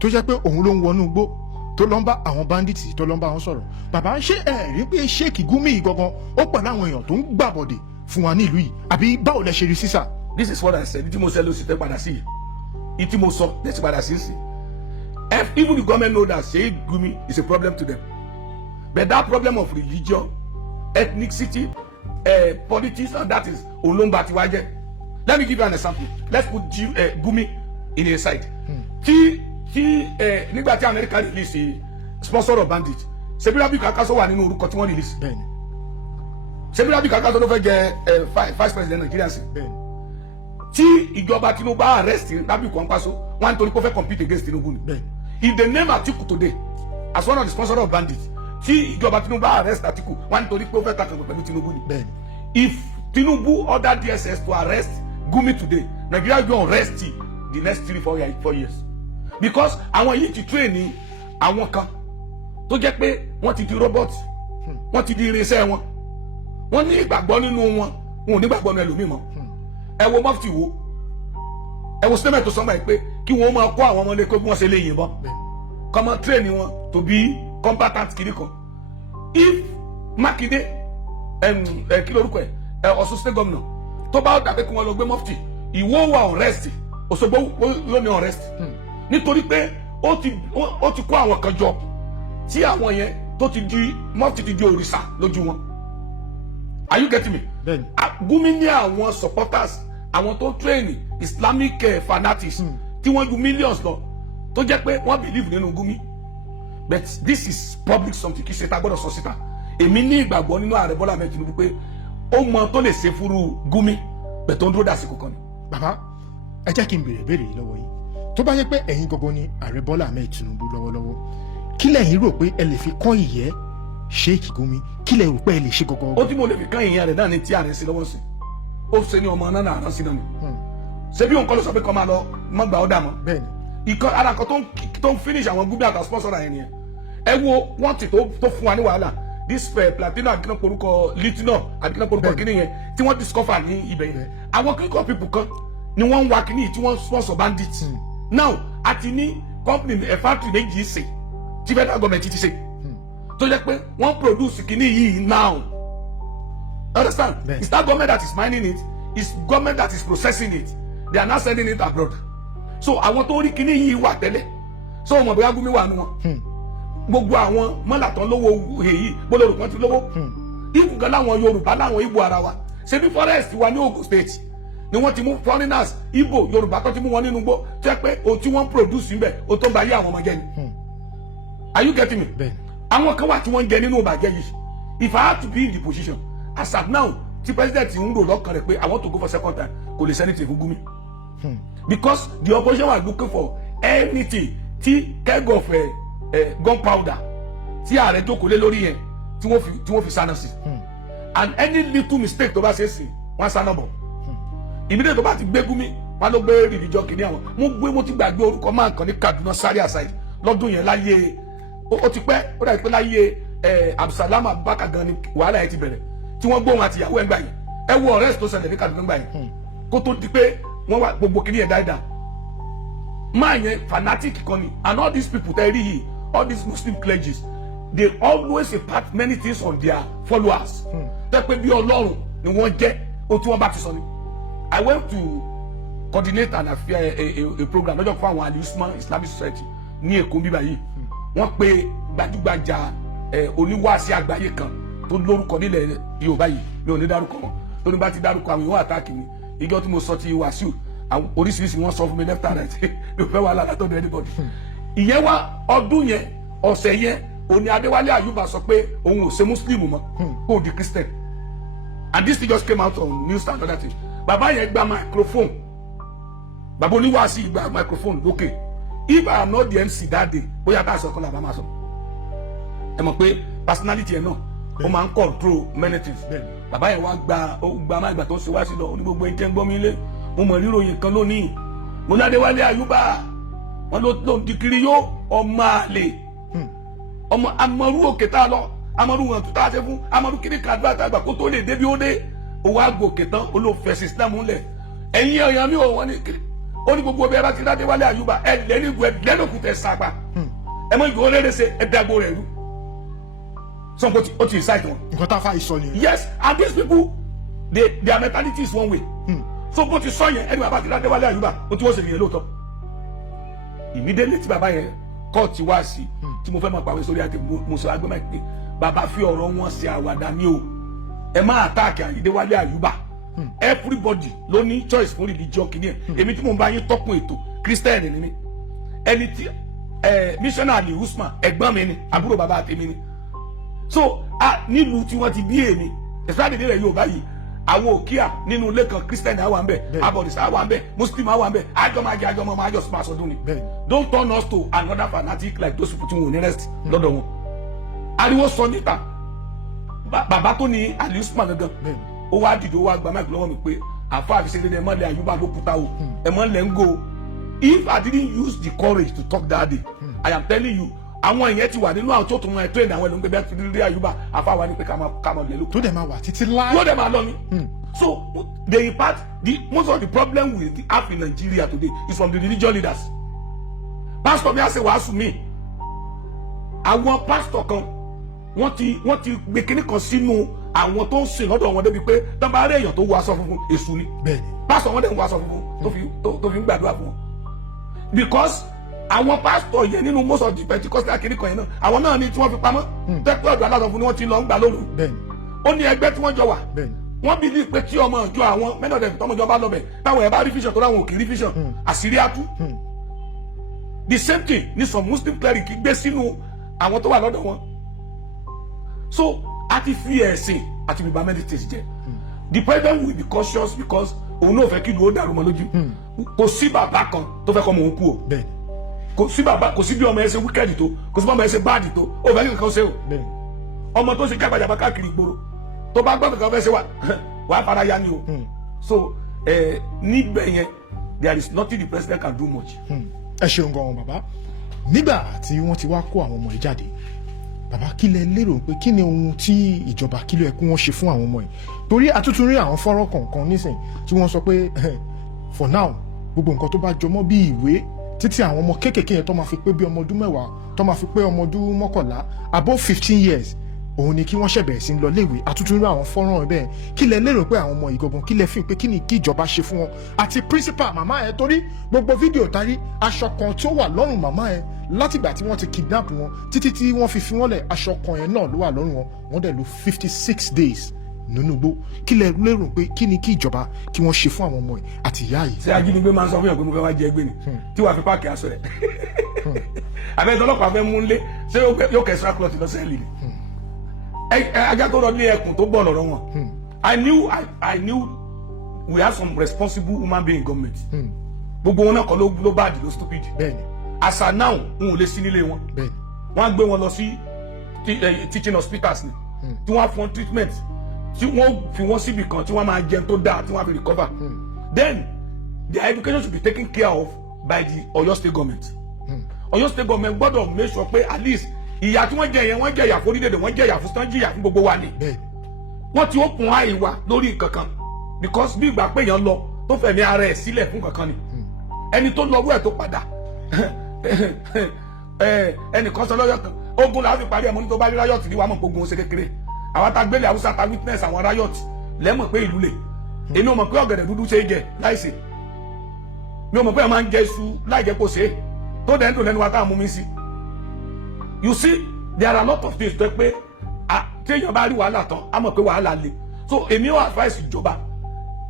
tó jẹ́ pé òun ló ń wọnú igbó tó lọ ń bá àwọn bandits tó lọ ń bá wọn sọ̀rọ̀. Bàbá ṣé ẹ rí pé Sheikh Gumi gangan ó pẹ̀lú àwọn èèyàn tó ń gbàbọ̀dè fún wa ní ìlú yìí àbí báwo lẹ ṣe rí sísà? This is what I said. Ìtí mo sẹ́ ló sì tẹ́ padà sí. Ìtí mo sọ lẹ́sìn padà sí sí. Even the government know that Sheikh Gumi is a problem to them. But that problem of religion, ethnicity, politics, and that is olomba tiwaje. Let me give you an example. Let's put Gumi in a side. Nígbà tí America release a sponsor of bandit, Sebira Bi Kakaso wà nínú orúkọ tí wọ́n release. Sebira Bi Kakaso ló fẹ́ jẹ vice president Nigeria sí. Tí ìjọba Tinubu arrest Rabi Kwankwaso, wọ́n torí kó fẹ́ compete against Tinubu. If they name Atiku today as one of the sponsors of bandits, tí ìjọba Tinubu arrest Atiku, wọ́n torí kó fẹ́ takò pẹ̀lú Tinubu. If Tinubu order DSS to arrest Gumi today, Nigeria will arrest the next 3-4 years. Because àwọn yìí ti train ní àwọn kan tó jẹ́ pé wọ́n ti di robot, wọ́n ti di irinṣẹ́ wọn, wọ́n ní ìgbàgbọ́ nínú wọn wọn ò ní gbàgbọ́ ọmọ ẹlòmíì mọ́ ẹ wo mọ́fìtì wo ẹ wo statement tó sọ báyìí pé kí wọ́n máa kọ́ àwọn ọmọdé pé bí wọ́n ṣe lè yìnbọn kọ́ máa train wọn to be combatant kiri kan if Makinde kí lorúkọ ẹ Ọ̀ṣun state governor tó bá dàbí kí wọ́n lọ gbé mọ́fìtì Ìwó wà unrest Òṣogbo ló ní unrest nítorí pé ó ti kó àwọn kan jọ tí àwọn yẹn tó ti di mọ́fìtì ti di òrìṣà lójú wọn are you getting me? Gumi ní àwọn supporters àwọn tó train Islamic fanatics tí wọ́n ju millions lọ tó jẹ́ pé wọ́n believe nínú Gumi but this is public something kì í ṣe tá gbọ́dọ̀ sọ síta èmi ní ìgbàgbọ́ nínú ààrẹ Bọ́lá Ahmed Tinubu pé ó mọ tó lè ṣe fúru Gumi bẹ̀ tó ń dúró dàsìkò kan ni. bàbá ẹ jẹ́ kí n béèrè yìí lọ́wọ́ yín tó bá yẹ pé ẹ̀yin gangan ni ààrẹ Bọ́lá Ahmed Tinubu lọ́wọ́lọ́wọ́ kí lẹ̀yin rò pé ẹ lè fi kọ́ ìyẹ́ Sheikh Gumi kí lẹ rò pé ẹ lè ṣe gangan. ó tí mo lè fi kán ìyẹn rẹ̀ náà ni tí ààrẹ sí lọ́wọ́ sí ó ṣe ní ọmọ náà àrán sí náà ni ṣé bí òun kọ́ ló sọ pé kọ́ máa lọ mọ́ gbà ó dà mọ́ ìkan ara kan tó ń finish àwọn Gumi àtàwọn sponsor yẹn nìyẹn ẹ wo wọ́n ti tó fún wa ní wàhálà this platinum àdìgínà porúkọ lithium àdìgínà porúkọ kíní yẹn tí wọ́n discover ní ibẹ̀ yẹn àwọn kíkọ́ people kan ni wọ́n ń wa kíní tí wọ́n sponsor bandits now àti ní company factory méjì ṣe tí federal government ti ṣe tó jẹ́ pé wọ́n produce kíní yìí now understand it's not government that is mining it it's government that is processing it they are now sending it abroad so àwọn tó rí kíní yìí wà tẹ́lẹ̀ so ọmọ bóyá Gumi wà nù wọn gbogbo àwọn mọ́làtàn lówó èyí gbọ́dọ̀ wọn ti lówó ìfúngàn láwọn Yorùbá láwọn Ìgbò ara wa ṣe bí forest wa ní Ogun State ni wọ́n ti mú foreigners Ìgbò Yorùbá tó ti mú wọn nínú gbó tó yẹ pé o tí wọ́n produce níbẹ̀ o tó ń ba yé àwọn ọmọ jẹ ni are you getting me àwọn kan wà tí wọ́n ń jẹ nínú ìbàjẹ́ yìí if I had to be in the position as at now tí president ń rò lọ́kàn rẹ̀ pé I want to go for second time kò lè sẹ́ni tì fún Gumi because the opposition was looking for anything tí keg of gunpowder tí ààrẹ jókòó lé lórí yẹn tí wọ́n fi sáná sí and any little mistake tó bá ṣe é sí wọ́n sáná bọ̀ ìbílẹ̀ tó bá ti gbé Gumi wọn ló gbé rìbìjọ kìíní àwọn mo ti gbàgbé orúkọ máa kàn ní Kaduna Zaria side lọ́dún yẹn láyé ó ti pẹ́ ó dàbí pé láyé Abdulsalam Abubakar gan ni wàhálà yẹn ti bẹ̀rẹ̀ tí wọ́n gbóhùn àti ìyàwó ẹ̀ ń gbà yẹn ẹ wo ọ̀rẹ́ tó ṣẹlẹ̀ ní Kaduna gbà yẹn kó tó di pé wọ́n wá gbogbo kìíní yẹn dáadáa máa yẹn fanatic kan ni and all these people tẹ́ rí yìí all these Muslim clergies they always impart many things on their followers tẹ́ pé bí Ọlọ́run ni wọ́n jẹ́ o tí wọ́n bá ti sọ ni. I went to coordinate an affair a program lọ́jọ́ fún àwọn Al-Usman Islamic Society ní Èkó bíbá yìí wọ́n pe gbajúgbajà oníwàásí àgbáyé kan tó lórúkọ nílẹ̀ Yorùbá yìí mi ò ní dárúkọ wọn tó ní bá ti dárúkọ àwọn ìwọ̀n àtàkì mi ìjọ tí mo sọ ti Wàsíù àwọn oríṣiríṣi wọ́n sọ fún mi left and right mi ò fẹ́ wà lára tó do anybody. Ìyẹn wá ọdún yẹn ọ̀sẹ̀ yẹn òní Adéwálé Àyùbá sọ pé òun ò ṣe Muslim mọ́ kó o di Christian and this thing just came out on news and other things. Bàbá yẹn gba microphone bàbá oníwàásí gba microphone lókè if I am not the MC that day bóyá ká sọ kọ́ làbá máa sọ ẹ mọ̀ pé personality yẹn náà ó máa ń control many things. Bàbá yẹn wá gba máa gbà tó ṣe wá sí lọ ní gbogbo ẹni tẹ́ ń gbọ́ mi lé mo mọ̀ ríròyìn kan lónìí mo ní Adéwálé Àyùbá wọn ló ń di kiri yó ọmọ àlè ọmọ amọ̀rú òkè tá a lọ amọ̀rú wọn tó tá a ṣe fún amọ̀rú kiri kàdúrà tá a gbà kó tó lè débi ó dé owó àgòkè tán olóòfẹsì Islam ńlẹ̀ ẹ̀yin ọ̀yàn mi ò wọ́n ní kiri ó ní gbogbo bí ẹ bá ti dá Adéwálé Àyùbá ẹ lẹ́nu ìgò ẹ lẹ́nu tẹ sàgbà ẹ mọ ìgò rere ṣe ẹ dàgbò rẹ rú sọ pé ó ti ṣáìtì wọn. nǹkan tá a fa ìsọ nìyẹn. yes and these people their mentality is one way so bó ti sọ yẹn ẹni bàbá ti dá Adéwálé Àyùbá ó ti wọ́n ṣe nìyẹn lóòótọ́ immediately tí bàbá yẹn kọ́ọ̀tì wá sí tí mo fẹ́ máa pàwé sórí àti mo sọ agbẹ́mọ̀ pé bàbá fi ọ̀rọ̀ wọn ṣe àwàdà ní o ẹ máa attack Adéwálé Àyùbá everybody ló ní choice fún religion kìíní ẹ èmi tí mo bá yín tọkùn ètò Christian ni mí ẹni tí missionary Usman ẹ̀gbọ́n mi ni àbúrò bàbá tèmi ni so nílùú tí wọ́n ti bí èmi especially nílẹ̀ Yorùbá yìí àwọn òkíà nínú ilé kan Christian àwọn àmbẹ abọdìsá àwọn àmbẹ Muslim àwọn àmbẹ àjọmọ̀ajẹ àjọmọ̀ àjọ sọdún ni don't turn us to another fanatic like those people tí wọn ò ní rest lọ́dọ̀ wọn. ariwo sọ níta bàbá tó ní Al-Usman gangan ó wá dìde ó wá gba máìkì lọ́wọ́ mi pé àfa àfisẹ́ dédé ẹ̀mọ́lẹ̀ Àyùbá ló kúta o ẹ̀mọ́lẹ̀ ń go if I didn't use the courage to talk that day I am telling you àwọn èèyàn ti wà nínú àwọn tó tún mọ ẹ̀tọ́ ìdáwọn ẹlòmígbé bẹ́ẹ̀ ti rí àyùbá àfáwa ni pé ká mọ lẹ́lú. tó dẹ̀ máa wà títí láì. yóò dẹ̀ máa lọ ni. So they impart most of the problem we have in Nigeria today is from the religious leaders. Pastor mi á ṣe wàásù mi àwọn pastor kan wọ́n ti gbé kinní kan sínú àwọn tó ń sìn lọ́dọ̀ wọn débi pé tó bá rí èèyàn tó wọ aṣọ funfun èṣù ni. Pastor wọn dẹ̀ ń wọ aṣọ funfun tó fi ń gbàdúrà fún wọn because àwọn pastor yẹn nínú most of the Pentecostal kinní kan yẹn náà àwọn náà ni tí wọ́n fi pamọ́ tẹ́pẹ́ ọ̀dọ̀ aláṣọ fún ni wọ́n ti lọ ń gbà lóru ó ní ẹgbẹ́ tí wọ́n jọ wà wọ́n bí ní pé tí ọmọ ìjọ àwọn mẹ́nọ̀dẹ̀ tọmọjọ bá lọ́bẹ̀ táwọn ẹ̀ bá rí fíṣàn tó láwọn ò kì í rí fíṣàn àṣírí á tú. The same thing ní some Muslim cleric gbé sínú àwọn tó wà lọ́dọ̀ wọn. So a ti fi ẹ̀sìn àti bíbá meditate jẹ. The president will be cautious because òun náà fẹ́ kí ìlú ó dàrú mọ́ lójú. Kò sí bàbá kan tó fẹ́ kọ́ ọmọ òun kú o. Kò sí bàbá kò sí bí ọmọ ẹ ṣe wicked tó kò sí bí ọmọ ẹ ṣe bad tó ó fẹ́ kí nǹkan ṣe o. Ọmọ tó ṣe kábàjàbá káàkiri ìgboro tó bá gbọ́ nǹkan fẹ́ ṣe wà á fara ya ni o. So níbẹ̀ yẹn there is nothing the president can do much. Ẹ ṣeun gan-an bàbá nígbà tí wọ́n ti wá kó àwọn ọmọ ẹ̀ jáde bàbá kí lẹ lérò pé kí ni ohun tí ìjọba kí ló yẹ kí wọ́n ṣe fún àwọn ọmọ ẹ̀ torí àtúntún rí àwọn fọ́nrán kọ̀ọ̀kan nísìn tí wọ́n sọ pé for now gbogbo nǹkan tó bá jọmọ́ bí ìwé títí àwọn ọmọ kéékèèké yẹn tó máa fi pé bí ọmọ ọdún 10 tó máa fi pé ọmọ ọdún 11 above 15 years òun ni kí wọ́n ṣẹ̀bẹ̀rẹ̀ sí lọ léèwé àtúntún rí àwọn fọ́nrán ẹ̀ bẹ́ẹ̀ kí lẹ lérò pé àwọn ọmọ ìgangan kí lẹ fi pé kí ni kí ìjọba ṣe fún wọn àti principal màmá ẹ̀ torí gbogbo fídíò tarí aṣọ kan tó wà lọ́rùn màmá ẹ̀ látìgbà tí wọ́n ti kidnap wọn títí tí wọ́n fi wọ́n lẹ̀ aṣọ kan yẹn náà ló wà lọ́rùn wọn wọ́n dẹ̀ lò 56 days nínú igbó kí lẹ lérò pé kí ni kí ìjọba kí wọ́n ṣe fún àwọn ọmọ ẹ̀ àti ìyá yìí. ṣé ajínigbé máa ń sọ fún yàn pé mo fẹ́ wá jẹ ẹgbẹ́ ni tí wàá fi páàkì aṣọ rẹ̀ àbẹ̀tọ́lọ́pàá fẹ́ mú nlé ṣé yóò kẹ́ extra cloth lọ sẹ́ẹ̀lì ni ajá tó lọ lé ẹkùn tó gbọ́ lọ́rọ̀ wọn. I knew we have some responsible human being in government. Gbogbo wọn náà kọ́ ló bad ló stupid. As at now n ò lè sí nílé wọn. Wọ́n á gbé wọn lọ sí teaching hospitals ni. Tí wọ́n á fún treatment. Tí wọ́n fi wọ́n síbi kan tí wọ́n máa jẹun tó dáa tí wọ́n á fi recover. Then their education should be taken care of by the Oyo state government. Oyo state government gbọ́dọ̀ make sure pé at least ìyà tí wọ́n jẹ yẹn wọ́n jẹ ìyà fún orílẹ̀-èdè wọ́n jẹ ìyà fún stanji ìyà fún gbogbo wa ni. Wọ́n ti open eye wa lórí nǹkan kan because bí ìgbà pé èèyàn lọ tó fẹ̀mí ara ẹ̀ sílẹ̀ fún kankan ni ẹni tó lọ wẹ̀ tó padà ẹnìkan sọ lọ́yọ̀ kan ogun làwọn fi parí ẹ̀ mọ́ ní tó bá rí riot ní wàá mọ̀ pé ogun ó ṣe kékeré àwọn atagbélé Haúsá ta witness àwọn riot lẹ́mọ̀ pé ìlú lè èmi ò mọ̀ pé ọ̀gẹ̀dẹ̀ dúdú ṣe é jẹ láìsè mi ò mọ̀ pé ẹ̀ máa ń jẹ iṣu láì jẹ́ kó ṣe é tó dẹ̀ ń dùn lẹ́nu wa táwọn mú mi sí. You see, there are a lot of things tó pé téèyàn bá rí wàhálà tán á mọ̀ pé wàhálà le so èmi ò advice ìjọba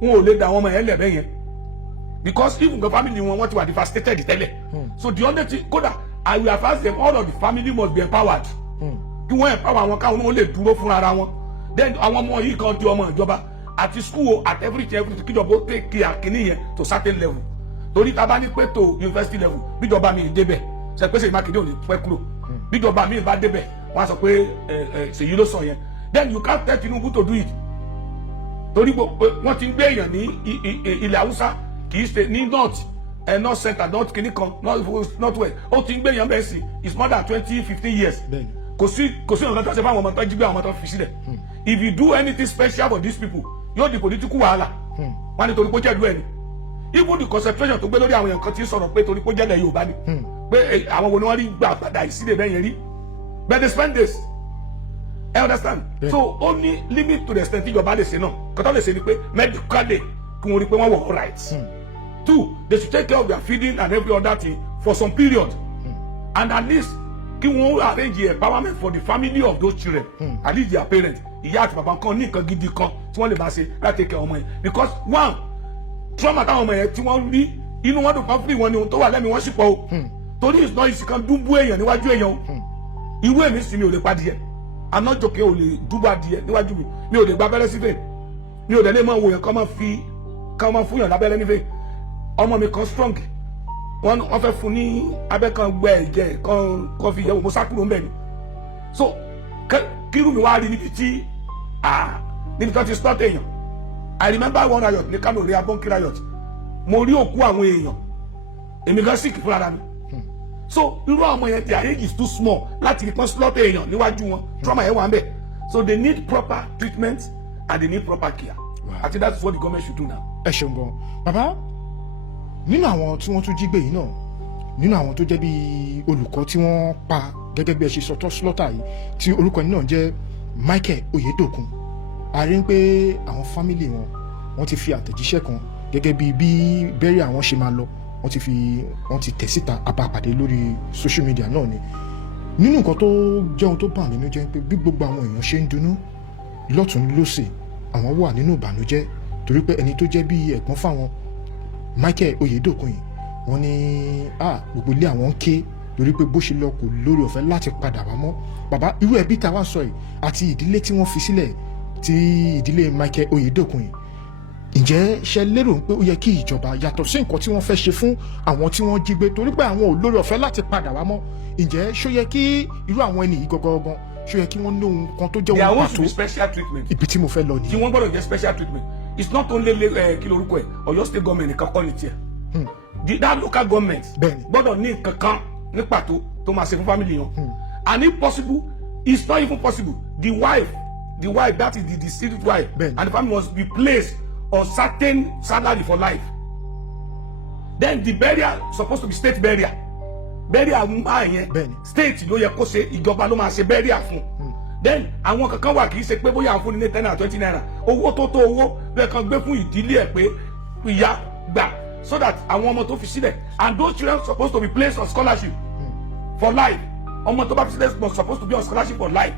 wọn ò lè da àwọn ọmọ yẹn lẹ̀ yẹn because even the family wọn ti wà devastated tẹ́lẹ̀ so the only thing kódà I will advise them all of the family must be empowered kí wọ́n empower àwọn káwọn náà lè dúró fúnra ara wọn then àwọn ọmọ yìí kan di ọmọ ìjọba àti school at everything kíjọba ó take care kìíní yẹn to certain level torí tá a bá ní pé to university level bíjọba mi débẹ̀ ṣe pé Ṣèyí Mákindé ò ní pẹ́ kúrò bíjọba mi bá débẹ̀ wọ́n á sọ pé Ṣèyí ló sọ yẹn then you can't tell Tinubu to do it torí wọ́n ti ń gbé èèyàn ní ilẹ̀ Haúsá kì í ṣe ní north north center north kìíní kan north west ó ti ń gbé èèyàn bẹ́ẹ̀ sí it's more than 20-15 years kò sí ọ̀nà tó ṣe fáwọn ọmọ tó jí gbé àwọn ọmọ tó fi sílẹ̀ if you do anything special for these people yóò di political wàhálà wọ́n ní torí pé ó jẹ́ ìlú ẹ̀ ni even the concentration tó gbé lórí àwọn èèyàn kan ti sọ̀rọ̀ pé torí pé ó jẹ́ ilẹ̀ Yorùbá ni pé àwọn wo ni wọ́n rí gbà padà ìsílẹ̀ bẹ́ẹ̀ yẹn rí but they spend this I understand so only limit to the extent ìjọba lè ṣe náà kọ́tà lè ṣe ni pé medically kí wọ́n rí pé wọ́n wọ̀ all right 2 they should take care of their feeding and every other thing for some period and at least kí wọ́n arrange empowerment for the family of those children at least their parents ìyá àti bàbá kan ní nǹkan gidi kan tí wọ́n lè bá ṣe láti take care ọmọ yẹn because one trauma táwọn ọmọ yẹn tí wọ́n rí inú wọn dùn kan free wọn ni ohun tó wà lẹ́mìí wọ́n sì pọ̀ o torí ìsúná ìsìnkan dúnbú èèyàn níwájú èèyàn o irú èmi sì mi ò lè padìyẹ anájòkè ò lè dúbò adìyẹ níwájú mi ò lè gba abẹ́rẹ́ síbẹ̀ mi ò dẹ̀ lè máa wò yẹn kọ́ máa fún yàn lábẹ́rẹ́ níbẹ̀ ọmọ mi kan strong wọ́n fẹ́ fún ní abẹ́ kan gbẹ ẹ̀jẹ̀ kan fi yẹ̀wò mo sákúrò ń bẹ̀ ni so kírù mi wá rí níbi tó ti start èèyàn I remember one riot ní Kano rí abọ́nkí riot mo rí òkú àwọn èèyàn èmi gan sick fúnra mi so irú àwọn yẹn their age is too small láti pọ́n slaughter èèyàn níwájú wọn trauma yẹn wà ń bẹ̀ so they need proper treatment and they need proper care. I think that's what the government should do now. ẹ ṣeun gan bàbá nínú àwọn tí wọ́n tún jí gbé yìí náà nínú àwọn tó jẹ́ bí olùkọ́ tí wọ́n pa gẹ́gẹ́ bí ẹ ṣe sọ tó slaughter yìí tí orúkọ yìí náà jẹ́ Michael Oyedokun a rí pé àwọn fámìlì wọ́n ti fi àtẹ̀jíṣẹ́ kan gẹ́gẹ́ bí bẹ́ẹ̀rì àwọn ṣe máa lọ wọ́n ti tẹ̀ síta àbápàdé lórí social media náà ni nínú nǹkan tó jẹ́ ohun tó bà nínú jẹ́ pé bí gbogbo àwọn èèyàn ṣe ń dunnú lọ́tún lósì àwọn wà nínú ìbànújẹ́ torí pé ẹni tó jẹ́ bí ẹ̀gbọ́n fáwọn Michael Oyedokun yìí wọ́n ní gbogbo ilé àwọn ń ké torí pé bó ṣe lọ kò lórí ọ̀fẹ́ láti padà wá mọ́ bàbá irú ẹbí tá a wá sọ yìí àti ìdílé tí wọ́n fi sílẹ̀ ti ìdílé Michael Oyedokun yìí ǹjẹ́ ṣe lérò pé ó yẹ kí ìjọba yàtọ̀ sí nǹkan tí wọ́n fẹ́ ṣe fún àwọn tí wọ́n jí gbé torí pé àwọn ò lórí ọ̀fẹ́ láti padà wá mọ́ ǹjẹ́ ṣó yẹ kí irú àwọn ẹni yìí gangan ṣó yẹ kí wọ́n ní ohun kan tó jẹ́ ohun pàtó ibi tí mo fẹ́ lọ nìyí. tí wọ́n gbọ́dọ̀ jẹ́ special treatment it's not only kí lorúkọ ẹ̀ Ọ̀yọ́ state government nìkan kọ́ ni tiẹ̀ that local government gbọ́dọ̀ ní nǹkan kan ní pàtó tó máa ṣe fún family yẹn and if possible it's not even possible the wife that is the deceased wife and the family must be placed on certain salary for life then the burial supposed to be state burial máa yẹn state ló yẹ kó ṣe ìjọba ló máa ṣe burial fún then àwọn kankan wà kì í ṣe pé bóyá àwọn fún ní 10 naira 20 naira owó tó owó bẹ́ẹ̀ kan gbé fún ìdílé ẹ̀ pé ìyá gbà so that àwọn ọmọ tó fi sílẹ̀ and those children supposed to be placed on scholarship for life ọmọ tó bá fi sílẹ̀ supposed to be on scholarship for life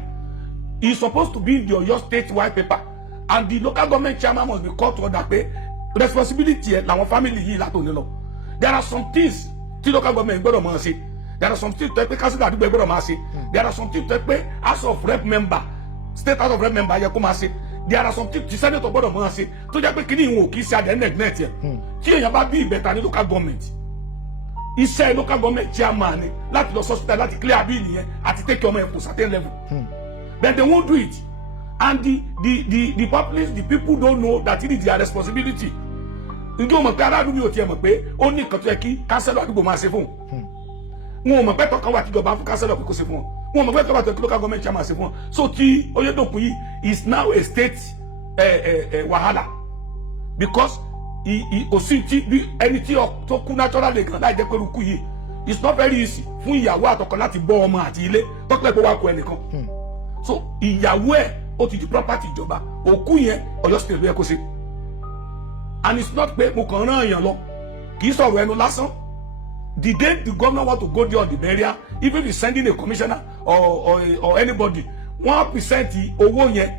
he supposed to be in the Oyo state white paper and the local government chairman must be called to order pé responsibility ẹ làwọn family yìí látòní lọ there are some things tí local government gbọ́dọ̀ máa ṣe there are some things tó yẹ pé council àdúgbò gbọ́dọ̀ máa ṣe there are some things tó yẹ pé house of rep member state house of rep member yẹ kó máa ṣe there are some things tí senator gbọ́dọ̀ máa ṣe tó jẹ́ pé kíní ìwọ̀n ò kì í ṣe àdéhùn yẹ tí èèyàn bá bí ìbẹ̀ta ní local government iṣẹ́ local government chairman ni láti lọ hospital láti clear bill yẹn àti take ọmọ yẹn to certain level but they won't do it and the populace the people don't know that it is their responsibility ǹjẹ́ o mọ̀ pé aráàlú mi ò tiẹ̀ mọ̀ pé ó ní nǹkan tó yẹ kí kánsẹ́lọ̀ àdúgbò máa ṣe fún wọn ò mọ̀ pé tọ́kan wà kíjọba fún kánsẹ́lọ̀ pé kò ṣe fún wọn ò mọ̀ pé tọ́kan wà tó yẹ kí local government chairman ṣe fún wọn so ti Oyedokun yìí is now a state wahala because kò sí ti ẹni tí tó kú naturally gan láì jẹ́ pé irú kú yìí it's not very easy fún ìyàwó àtọkọ láti bọ́ ọmọ àti ilé tọ́pẹ́ pé wà kó ẹnìkan so ìyàwó ẹ̀ ó ti di property ìjọba òkú yẹn Ọ̀yọ́ state ló yẹ kó ṣe and it's not pé mo kàn rán èèyàn lọ kì í sọ̀rọ̀ ẹnu lásán the day the governor want to go there on the burial even if he's sending a commissioner or anybody wọ́n present owó yẹn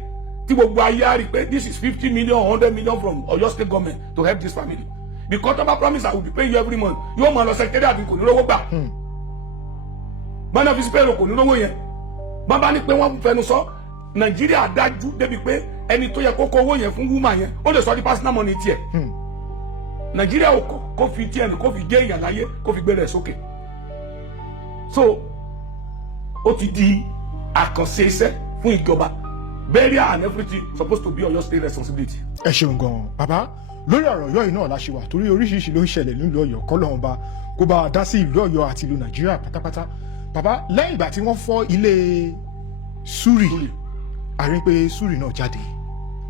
tí gbogbo ayé á rí pé this is 50 million or 100 million from Ọ̀yọ́ state government to help this family because tọ́ba promise I will be paying you every month yóò máa lọ secretariat kò ní lówó gbà bọ́nà fi sí pé kò ní lówó yẹn bàbá ní pé wọ́n fẹnu sọ Nàìjíríà dájú débi pé ẹni tó yẹ kó kó owó yẹn fún woman yẹn ó lè sọ di personal money tiẹ̀ Nàìjíríà ò kó fi tiẹ̀ kó fi gé èèyàn láyé kó fi gbé rẹ̀ sókè so ó ti di àkànṣe iṣẹ́ fún ìjọba burial and everything supposed to be Ọ̀yọ́ state responsibility. ẹ ṣeun gan-an bàbá lórí ọ̀rọ̀ Ọ̀yọ́ yìí náà la ṣe wà torí oríṣiríṣi ló ń ṣẹlẹ̀ nílùú Ọ̀yọ́ kọ́lọ́hún bá kó bá a dá sí ìlú Ọ̀yọ́ àti ìlú Nàìjíríà pátápátá bàbá lẹ́yìn ìgbà tí wọ́n fọ́ ilé Suri a rí pé Suri náà jáde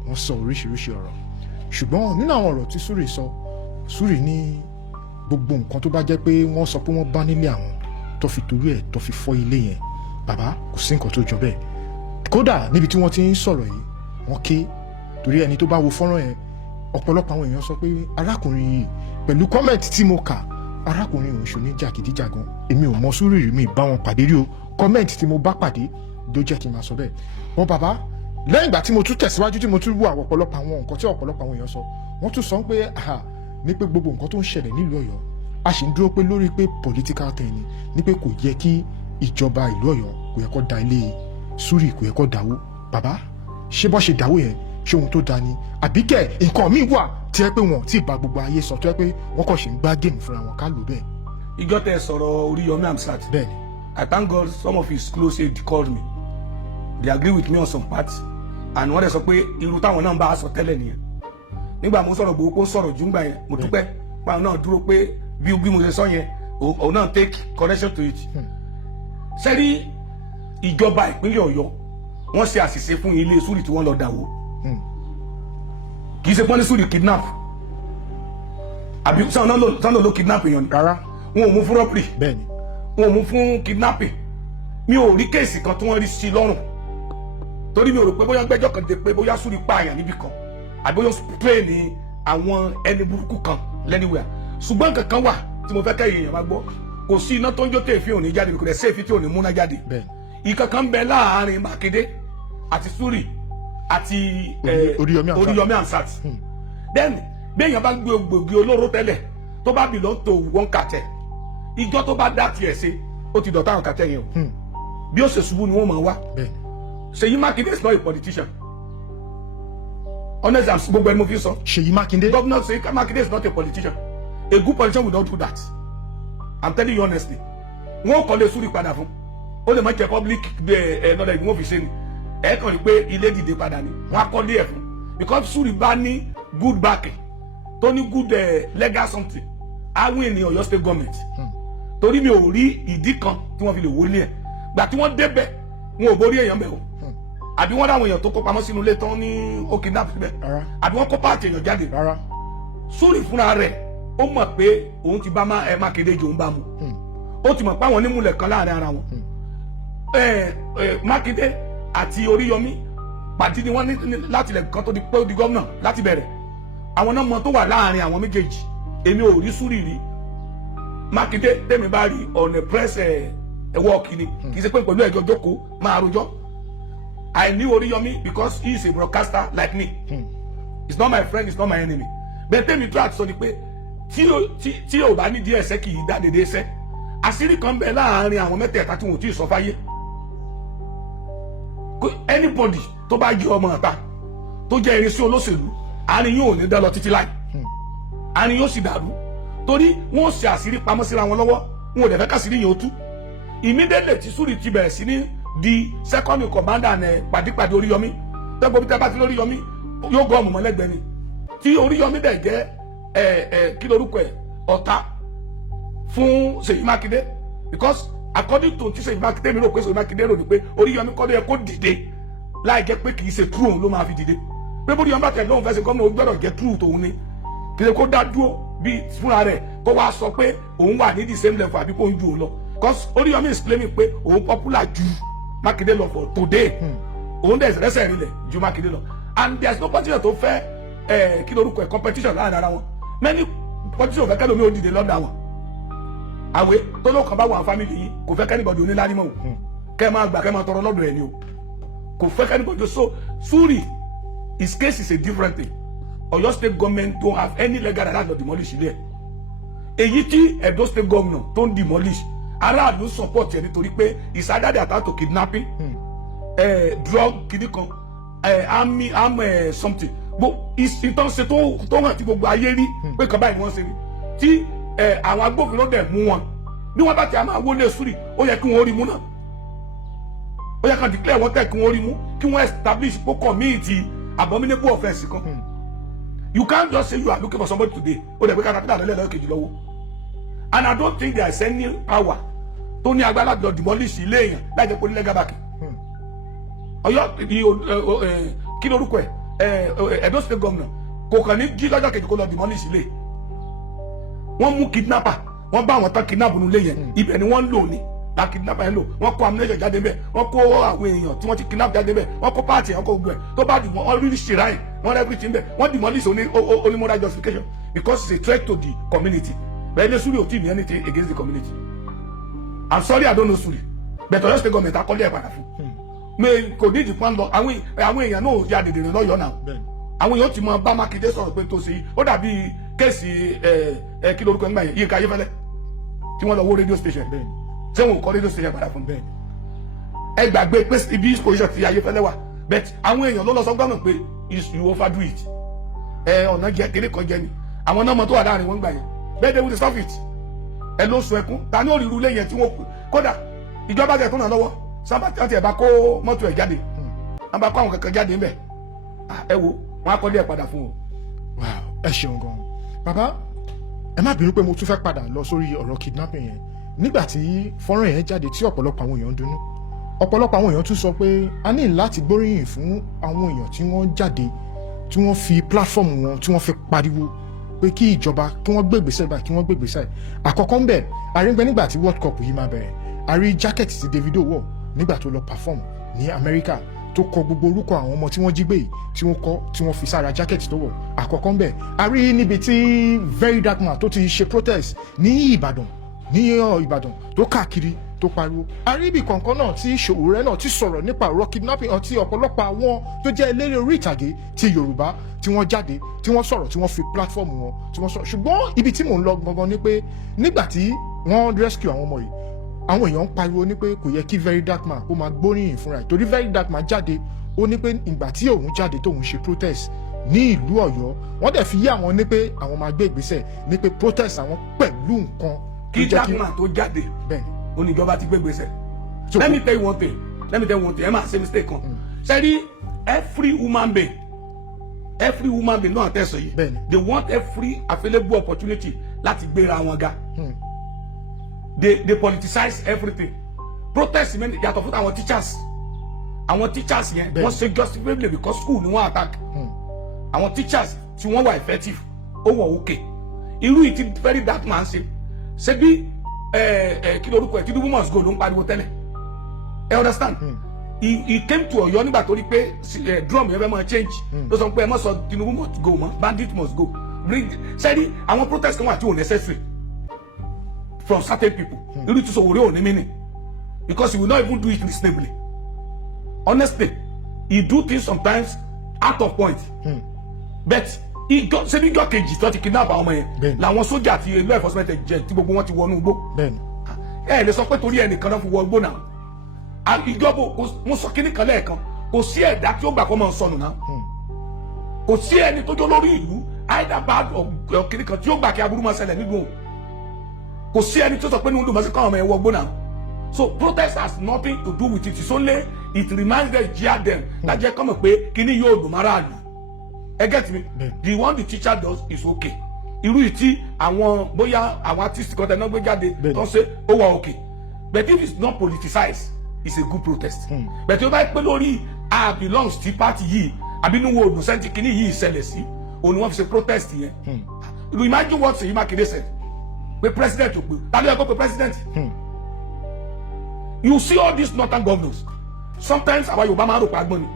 wọ́n sọ oríṣiríṣi ọ̀rọ̀ ṣùgbọ́n nínú àwọn ọ̀rọ̀ tí Suri sọ Suri ní gbogbo nǹkan tó bá jẹ́ pé wọ́n sọ pé wọ́n bá nílé àwọn tó fi torí ẹ̀ tó fi fọ́ ilé yẹn bàbá kò sí nǹkan tó jọ bẹ́ẹ̀ kódà níbi tí wọ́n ti ń sọ̀rọ̀ yìí wọ́n ké torí ẹni tó bá wo fọ́nrán yẹn ọ̀pọ̀lọpọ̀ àwọn èèyàn sọ pé arákùnrin yìí pẹ̀lú kọ́mẹ̀ntì tí mo kà arákùnrin òun ṣò ní jàgídíjàgan èmi ò mọ Suri rí mi bá wọn pàdé rí o kọ́mẹ̀ntì tí mo bá pàdé ló jẹ́ kí n máa sọ bẹ́ẹ̀ wọn bàbá lẹ́yìn ìgbà tí mo tún tẹ̀síwájú tí mo tún wú ọ̀pọ̀lọpọ̀ àwọn nǹkan tí ọ̀pọ̀lọpọ̀ àwọn èèyàn sọ wọ́n tún sọ pé ní pé gbogbo nǹkan tó ń ṣẹlẹ̀ nílùú Ọ̀yọ́ a sì ń dúró pé lórí pé political thing ni pé kò yẹ kí ìjọba ìlú Ọ̀yọ́ kò yẹ kó da ilé Suri kò yẹ kó dáwó bàbá ṣé bọ́ ṣe dáwó yẹn ṣé ohun tó da ni àbí kẹ̀ nǹkan míì wà tí ẹ pé wọn tí ì bá gbogbo ayé sọ tó ẹ pé wọn kàn ṣe ń gbá géèmù fúnra wọn ká lò bẹ́ẹ̀. ìjọ tẹ sọ̀rọ̀ Oríyọmí Hamzat. bẹ́ẹ̀ni. I thank God some of his close aide called me they agree with me on some parts and wọ́n dẹ̀ sọ pé irú táwọn náà ń bá a sọ tẹ́lẹ̀ nìyẹn nígbà mo sọ̀rọ̀ gbogbo sọ̀rọ̀ jùngbà yẹn mo dúpẹ́ pàrọ̀ náà dúró pé bí mo ṣe sọ yẹn òun náà take correction to it. sẹ́rí ìjọba ìpínlẹ̀ Ọ̀yọ́ wọ́n ṣe àṣìṣe fún ilé Sùúrì tí wọ́n lọ dà wó kì í ṣe pọ́n ní Sùúrì kidnap àbí sáwọn ló kidnap èèyàn rárá wọn ò mú fún robbery wọn ò mú fún kidnapping mi ò rí kéèsì kan tí wọ́n rí sí lọ́rùn torí mi ò rò pé bóyá gbẹ́jọ́ kan dé pé bóyá Sùúrì pààyàn níbì kan àbí bóyá spray ní àwọn ẹni burúkú kan lẹ́niwẹ̀ẹ́ ṣùgbọ́n kankan wà tí mo fẹ́ kẹ́ èèyàn máa gbọ́ kò sí iná tó ń jó tèèfì òní jáde kò dẹ̀ séèfì tí òní múná jáde ìkankan bẹ láàárín Mákindé àti Sùúrì àti Oríyọmí Ansat then béèyàn bá gbé gbòógì olóró tẹ́lẹ̀ tó bá bì lọ́n tó wọ́n kàtẹ́ ìjọ tó bá dá tiẹ̀ ṣe ó ti dọ̀tá àwọn kàtẹ́ yẹn o bí ó ṣe ṣubú ni wọ́n máa wá Ṣèyí Mákindé is not a politician honest and gbogbo ẹni mo fi sọ Ṣèyí Mákindé governor Ṣèyí Mákindé is not a politician a good politician will not do that I'm telling you honestly wọn kọ́ lé Sùúrì padà fún ó lè má jẹ́ public lọ́dọ̀ ìgbìmọ̀ fi ṣe ni ẹ̀ kàn rí pé ilé dìde padà ni wọ́n á kọ́ lé ẹ̀ fún because Sùúrì bá ní good backing tó ní good legal something àwọn ènìyàn Ọ̀yọ́ state government torí mi ò rí ìdí kan tí wọ́n fi lè wọlé ẹ̀ gbà tí wọ́n débẹ̀ wọn ò borí èèyàn bẹ̀ o àbí wọ́n dáwọn èèyàn tó kó pamọ́ sínú ilé tán ní ó kidnap síbẹ̀ àbí wọ́n kó páàtì èèyàn jáde Sùúrì fúnra rẹ̀ ó mọ̀ pé òun ti bá Mákindé jò ń bá mu ó ti mọ̀ pé àwọn onímùlẹ̀ kan láàrin ara wọn Mákindé àti Oríyọmí pàdé ni wọ́n ní láti ilẹ̀ kan tó di pé ó di gómìnà láti bẹ̀rẹ̀ àwọn náà mọ tó wà láàrin àwọn méjèèjì èmi ò rí Sùúrì rí Mákindé tèmi bá rí ọ̀nà press work ni kì í ṣe pé pẹ̀lú ẹ̀jọ́ jókòó máa rojọ́ I knew Oríyọmí because he is a broadcaster like me he's not my friend he's not my enemy bẹ́ẹ̀ tèmi tó àti sọ ni pé tí o bá ní díẹ̀ ẹsẹ̀ kì í dá dédé ẹsẹ̀ àṣírí kan bẹ láàrin àwọn mẹ́tẹ̀ẹ̀ta tí wọn ò tí ì sọ fáyé anybody tó bá jẹ́ ọmọ ọ̀tá tó jẹ́ irinṣẹ́ olóṣèlú àárín yóò ní dá lọ títí láì àárín yóò sì dàrú torí wọn ò ṣe àṣírí pamọ́ síra wọn lọ́wọ́ wọn ò dẹ̀ fẹ́ kàṣírí yẹn ó tú immediately tí Sùúrì ti bẹ̀rẹ̀ sí ní di second in command and pàdípàdé Oríyọmí tẹ́gbọ́n bí tẹ́ bá ti lóríyọmí yóò gọ́ ọmọ mọ́lẹ́gbẹ̀ẹ́ ni tí Oríyọmí dẹ̀ jẹ́ kí lorúkọ ẹ̀ ọ̀tá fún Ṣèyí Mákindé because according to ti Ṣèyí Mákindé mi rò pé Ṣèyí Mákindé rò ní pé Oríyọmí kọ́ ló yẹ kó dìde láì jẹ́ pé kì í ṣe true òun ló máa fi dìde pé bóri Oríyọmí bá tẹ̀ lóun fẹ́ ṣe gómìnà ó gbọ́dọ̀ jẹ́ true tòun ni kì í ṣe kó dá dúró bí fúnra rẹ̀ kó wá sọ pé òun wà ní the same level àbí kó ń ju òun lọ because Oríyọmí is claiming pé òun popular ju Mákindé lọ for today òun dẹ̀ rẹ́sẹ̀ rinlẹ̀ ju Mákindé lọ and there is no politician tó fẹ́ kí lorúkọ ẹ̀ competition láàrin ara wọn many politician fẹ́ kẹ́lómi ó dìde lọ́dọ̀ àwọn àwẹ̀ tó ló kàn bá wọn family yìí kò fẹ́ kẹ́nìbọ̀dì onílárímọ̀ o kẹ́ máa gbà kẹ́ máa tọrọ lọ́dọ̀ ẹ̀ ni o kò fẹ́ kẹ́nìbọ̀dì so Sùúrì his case is a different thing Ọ̀yọ́ state government don't have any legal right to demolish ilé ẹ̀ èyí tí Edo state government tó ń demolish aráàlú support ẹ̀ nítorí pé it's either they attack to kidnapping drug kìíní kan arm something bó ìtàn ṣe tó hàn tí gbogbo ayé rí pé kan báyìí wọ́n ṣe rí tí àwọn agbófinró dẹ̀ mú wọn bí wọ́n bá ti máa wọlé Sùúrì ó yẹ kí wọ́n rí mú náà ó yẹ kí wọ́n declare wọ́n tẹ̀ kí wọ́n rí mú kí wọ́n establish kó commit abominable offence kan you can't just say you are looking for somebody today ó dẹ̀ pé kára pílà lọ́lẹ́ lọ́ọ́ kejì lọ́wọ́ and I don't think there is any power tó ní agbára lọ demolish ilé èèyàn láì jẹ́ pé onílẹ̀ gàbàkì Ọ̀yọ́ kí lórúkọ ẹ̀ Edo state governor kò kàn ní jí lọ́jọ́ kejì kó lọ demolish ilé wọ́n mú kidnapper wọ́n bá àwọn tán kidnap nulẹ̀ yẹn ibẹ̀ ni wọ́n lò ní la kidnapper yẹn lò wọ́n kó amúnẹ́jọ jáde bẹ́ẹ̀ wọ́n kó àwọn èèyàn tí wọ́n ti kidnap jáde bẹ́ẹ̀ wọ́n kó pààtì wọ́n kó gbogbo ẹ̀ tó bá dì wọ́n rí ṣìráì wọ́n rẹ́ everything bẹ́ẹ̀ wọ́n demolish only moral justification because it's a threat to the community bẹ́ẹ̀ ni Sùúrì ò tí ní anything against the community I'm sorry I don't know Sùúrì but Ọ̀yọ́ state government akọ́lé ẹ̀ padà fún mi kò ní ìdìpọ́n lọ àwọn èèyàn náà ò ya dèdèrè lọ́yọ̀ọ́ náà àwọn èèyàn ti mọ bá Mákindé sọ̀rọ̀ pé tó ṣe ó dàbí kéèsì kí lorúkọ nígbà yẹn Yínká Ayéfẹ́lẹ́ tí wọ́n lọ wó radio station ṣé wọn ò kọ́ radio station padà fún bẹ́ẹ̀ ẹ gbàgbé pé ibi position ti Ayéfẹ́lẹ́ wà but àwọn èèyàn ló lọ sọ gbọ́dọ̀ pé you overdo it ọ̀nà jẹ kéré kan jẹ ni àwọn náà mọ tó wà láàrin wọn gbà yẹn bẹ́ẹ̀ they will stop it ẹ ló sun ẹkún ta ní òrìrú lẹ́yìn tí wọ́n kódà ìjọba tẹ̀ tó nà lọ́wọ́ sábà tí wọ́n ti ẹ̀ bá kó mọ́tò ẹ̀ jáde wọ́n bá kó àwọn kankan jáde ńbẹ̀ ẹ wo wọ́n á kọ́lé ẹ̀ padà fún o. ẹ ṣeun gan bàbá ẹ má bínú pé mo tún fẹ́ padà lọ sórí ọ̀rọ̀ kidnapping yẹn nígbà tí fọ́nrán yẹn jáde tí ọ̀pọ̀lọpọ̀ àwọn èèyàn dunnú ọ̀pọ̀lọpọ̀ àwọn èèyàn tún sọ pé a ní láti gbóríyìn fún àwọn èèyàn tí wọ́n jáde tí wọ́n fi platform wọn tí wọ́n fi pariwo pé kí ìjọba kí wọ́n gbé ìgbésẹ̀ báyìí kí wọ́n gbé ìgbésẹ̀ àkọ́kọ́ ń bẹ̀ àrígbẹ́ nígbà tí world cup yìí máa bẹ̀rẹ̀ àrí jacket tí Davido wọ̀ nígbà tó lọ perform ní America tó kọ gbogbo orúkọ àwọn ọmọ tí wọ́n jí gbé yìí tí wọ́n kọ tí wọ́n fi sára jacket tó wọ̀ àkọ́kọ́ ń bẹ̀ àrí níbi tí Very Dark Man tó ti ṣe protest ní Ìbàdàn tó káàkiri tó pariwo àríbì kọ̀ọ̀kan náà tí Sowore náà ti sọ̀rọ̀ nípa ọ̀rọ̀ kidnapping àti ọ̀pọ̀lọpọ̀ àwọn tó jẹ́ eléré orí ìtàgé ti Yorùbá tí wọ́n jáde tí wọ́n sọ̀rọ̀ tí wọ́n fi platform wọn tí wọ́n sọ̀rọ̀ ṣùgbọ́n ibi tí mò ń lọ gangan ni pé nígbà tí wọ́n rescue àwọn ọmọ yìí àwọn èèyàn ń pariwo ní pé kò yẹ kí Very Dark Man kó máa gbóríyìn fúnra ẹ̀ torí Very Dark Man jáde ó ní pé ìgbà tí òun jáde tóun ṣe protest ní ìlú Ọ̀yọ́ wọ́n dẹ̀ fi yé àwọn ní pé àwọn máa gbé ìgbésẹ̀ ní pé protest àwọn pẹ̀lú nǹkan kí Dark Man tó jáde oníjọba ti gbé gbèsè. Let me tell you one thing ẹ máa ṣe mistake kan ṣẹ́rí every woman being náà tẹ̀sán yìí they want every available opportunity láti gbéra wọn ga they politicize everything protest yàtọ̀ fún àwọn teachers yẹn wọ́n ṣe justifiably because school ni wọ́n attack àwọn teachers tí wọ́n wà effective ó wọ̀ okay irú ìtì Very Dark Man ṣe bí kí lorúkọ ẹ Tinubu must go ló ń pariwo tẹ́lẹ̀ ẹ understand he came to Ọ̀yọ́ nígbà tó rí pé drum yẹn fẹ́ máa change ló sọ pé ẹ má sọ Tinubu must go mọ́ bandit must go bring sẹ́ni àwọn protest kan wà tí ò necessary from certain people irú tí Sowore ò ní meaning because he will not even do it reasonably honestly he do things sometimes out of point but ṣebí ìjọ kejì tó ti kidnap àwọn ọmọ yẹn làwọn sójà àti law enforcement jẹ tí gbogbo wọn ti wọnú igbó ẹ lè sọ pé torí ẹnìkan náà fi wọ igbó náà ìjọba mo sọ kíní kan lẹ́ẹ̀kan kò sí ẹ̀dá tí ó gbà kó máa sọnù náà kò sí ẹni tó jó lórí ìlú either bad or kíní kan tí ó gbà kí aburú máa ṣẹlẹ̀ nínú kò sí ẹni tó sọ pé ní olùmọ̀ sí káwọn ọmọ yẹn wọ igbó náà so protest has nothing to do with it it's only it reminds them jeer them lájẹ́ kọ́mọ̀ pé kíní yóò dùn máràlú. Get me? The one the teacher does is okay. Irú ìtí àwọn bóyá àwọn artist kan tẹ̀ náà gbé jáde tó ń ṣe ó wà okay. But if it's not politicized, it's a good protest. But tí o bá pẹ́ lórí belongs to party yìí àbí inú wo òdùn sẹ́ńtì kìíní yìí ṣẹlẹ̀ sí òun ni wọ́n fi ṣe protest yẹn. You imagine what Seyi Makinde said pé president ò pé tàbí ẹ̀kọ́ pé president. You see all these northern governors sometimes àwọn Yorùbá máa ń rò pa agbọ́n ni.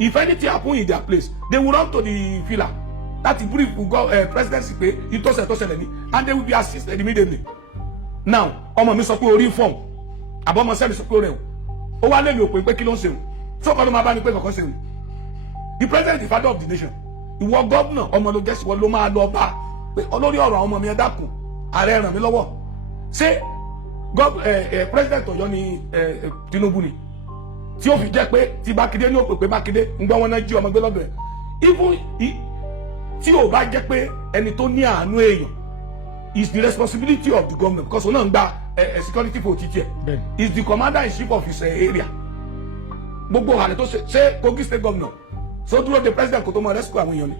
If anything happen in their place, they will run to the villa. That brief will go presidency pé ìtọ́sẹ̀ ni and they will be assisted immediately. Now, ọmọ mi sọ pé orí form, àbọ̀mọ sẹ́mi sọ pé ó rẹ̀ o. Ó wá lé mi òpin pé kí ló ń ṣe o. Sọ́kọ́ ló máa bá ní pé kankan ṣe o. The president is the father of the nation. Ìwọ gọ́vnà ọmọ ló gẹ́sì wọ́n ló máa lọ bá pé olórí ọ̀rọ̀ àwọn ọmọ mi ẹ dákun ààrẹ ràn mí lọ́wọ́. Ṣé president Ọ̀yọ́ ni Tinubu ni? Tí ó fi jẹ́ pé tí Mákindé ní òpè pé Mákindé ń gbọ́ wọn náà jí ọmọ gbé lọ́dọ̀ ẹ̀ even tí ò bá jẹ́ pé ẹni tó ní àánú èèyàn is the responsibility of the government because òun náà ń gba security for títí ẹ̀ is the commander in chief of his area gbogbo àlẹ́ tó ṣe Kogi state governor so dúró de president kò tó mọ rescue àwọn èèyàn ni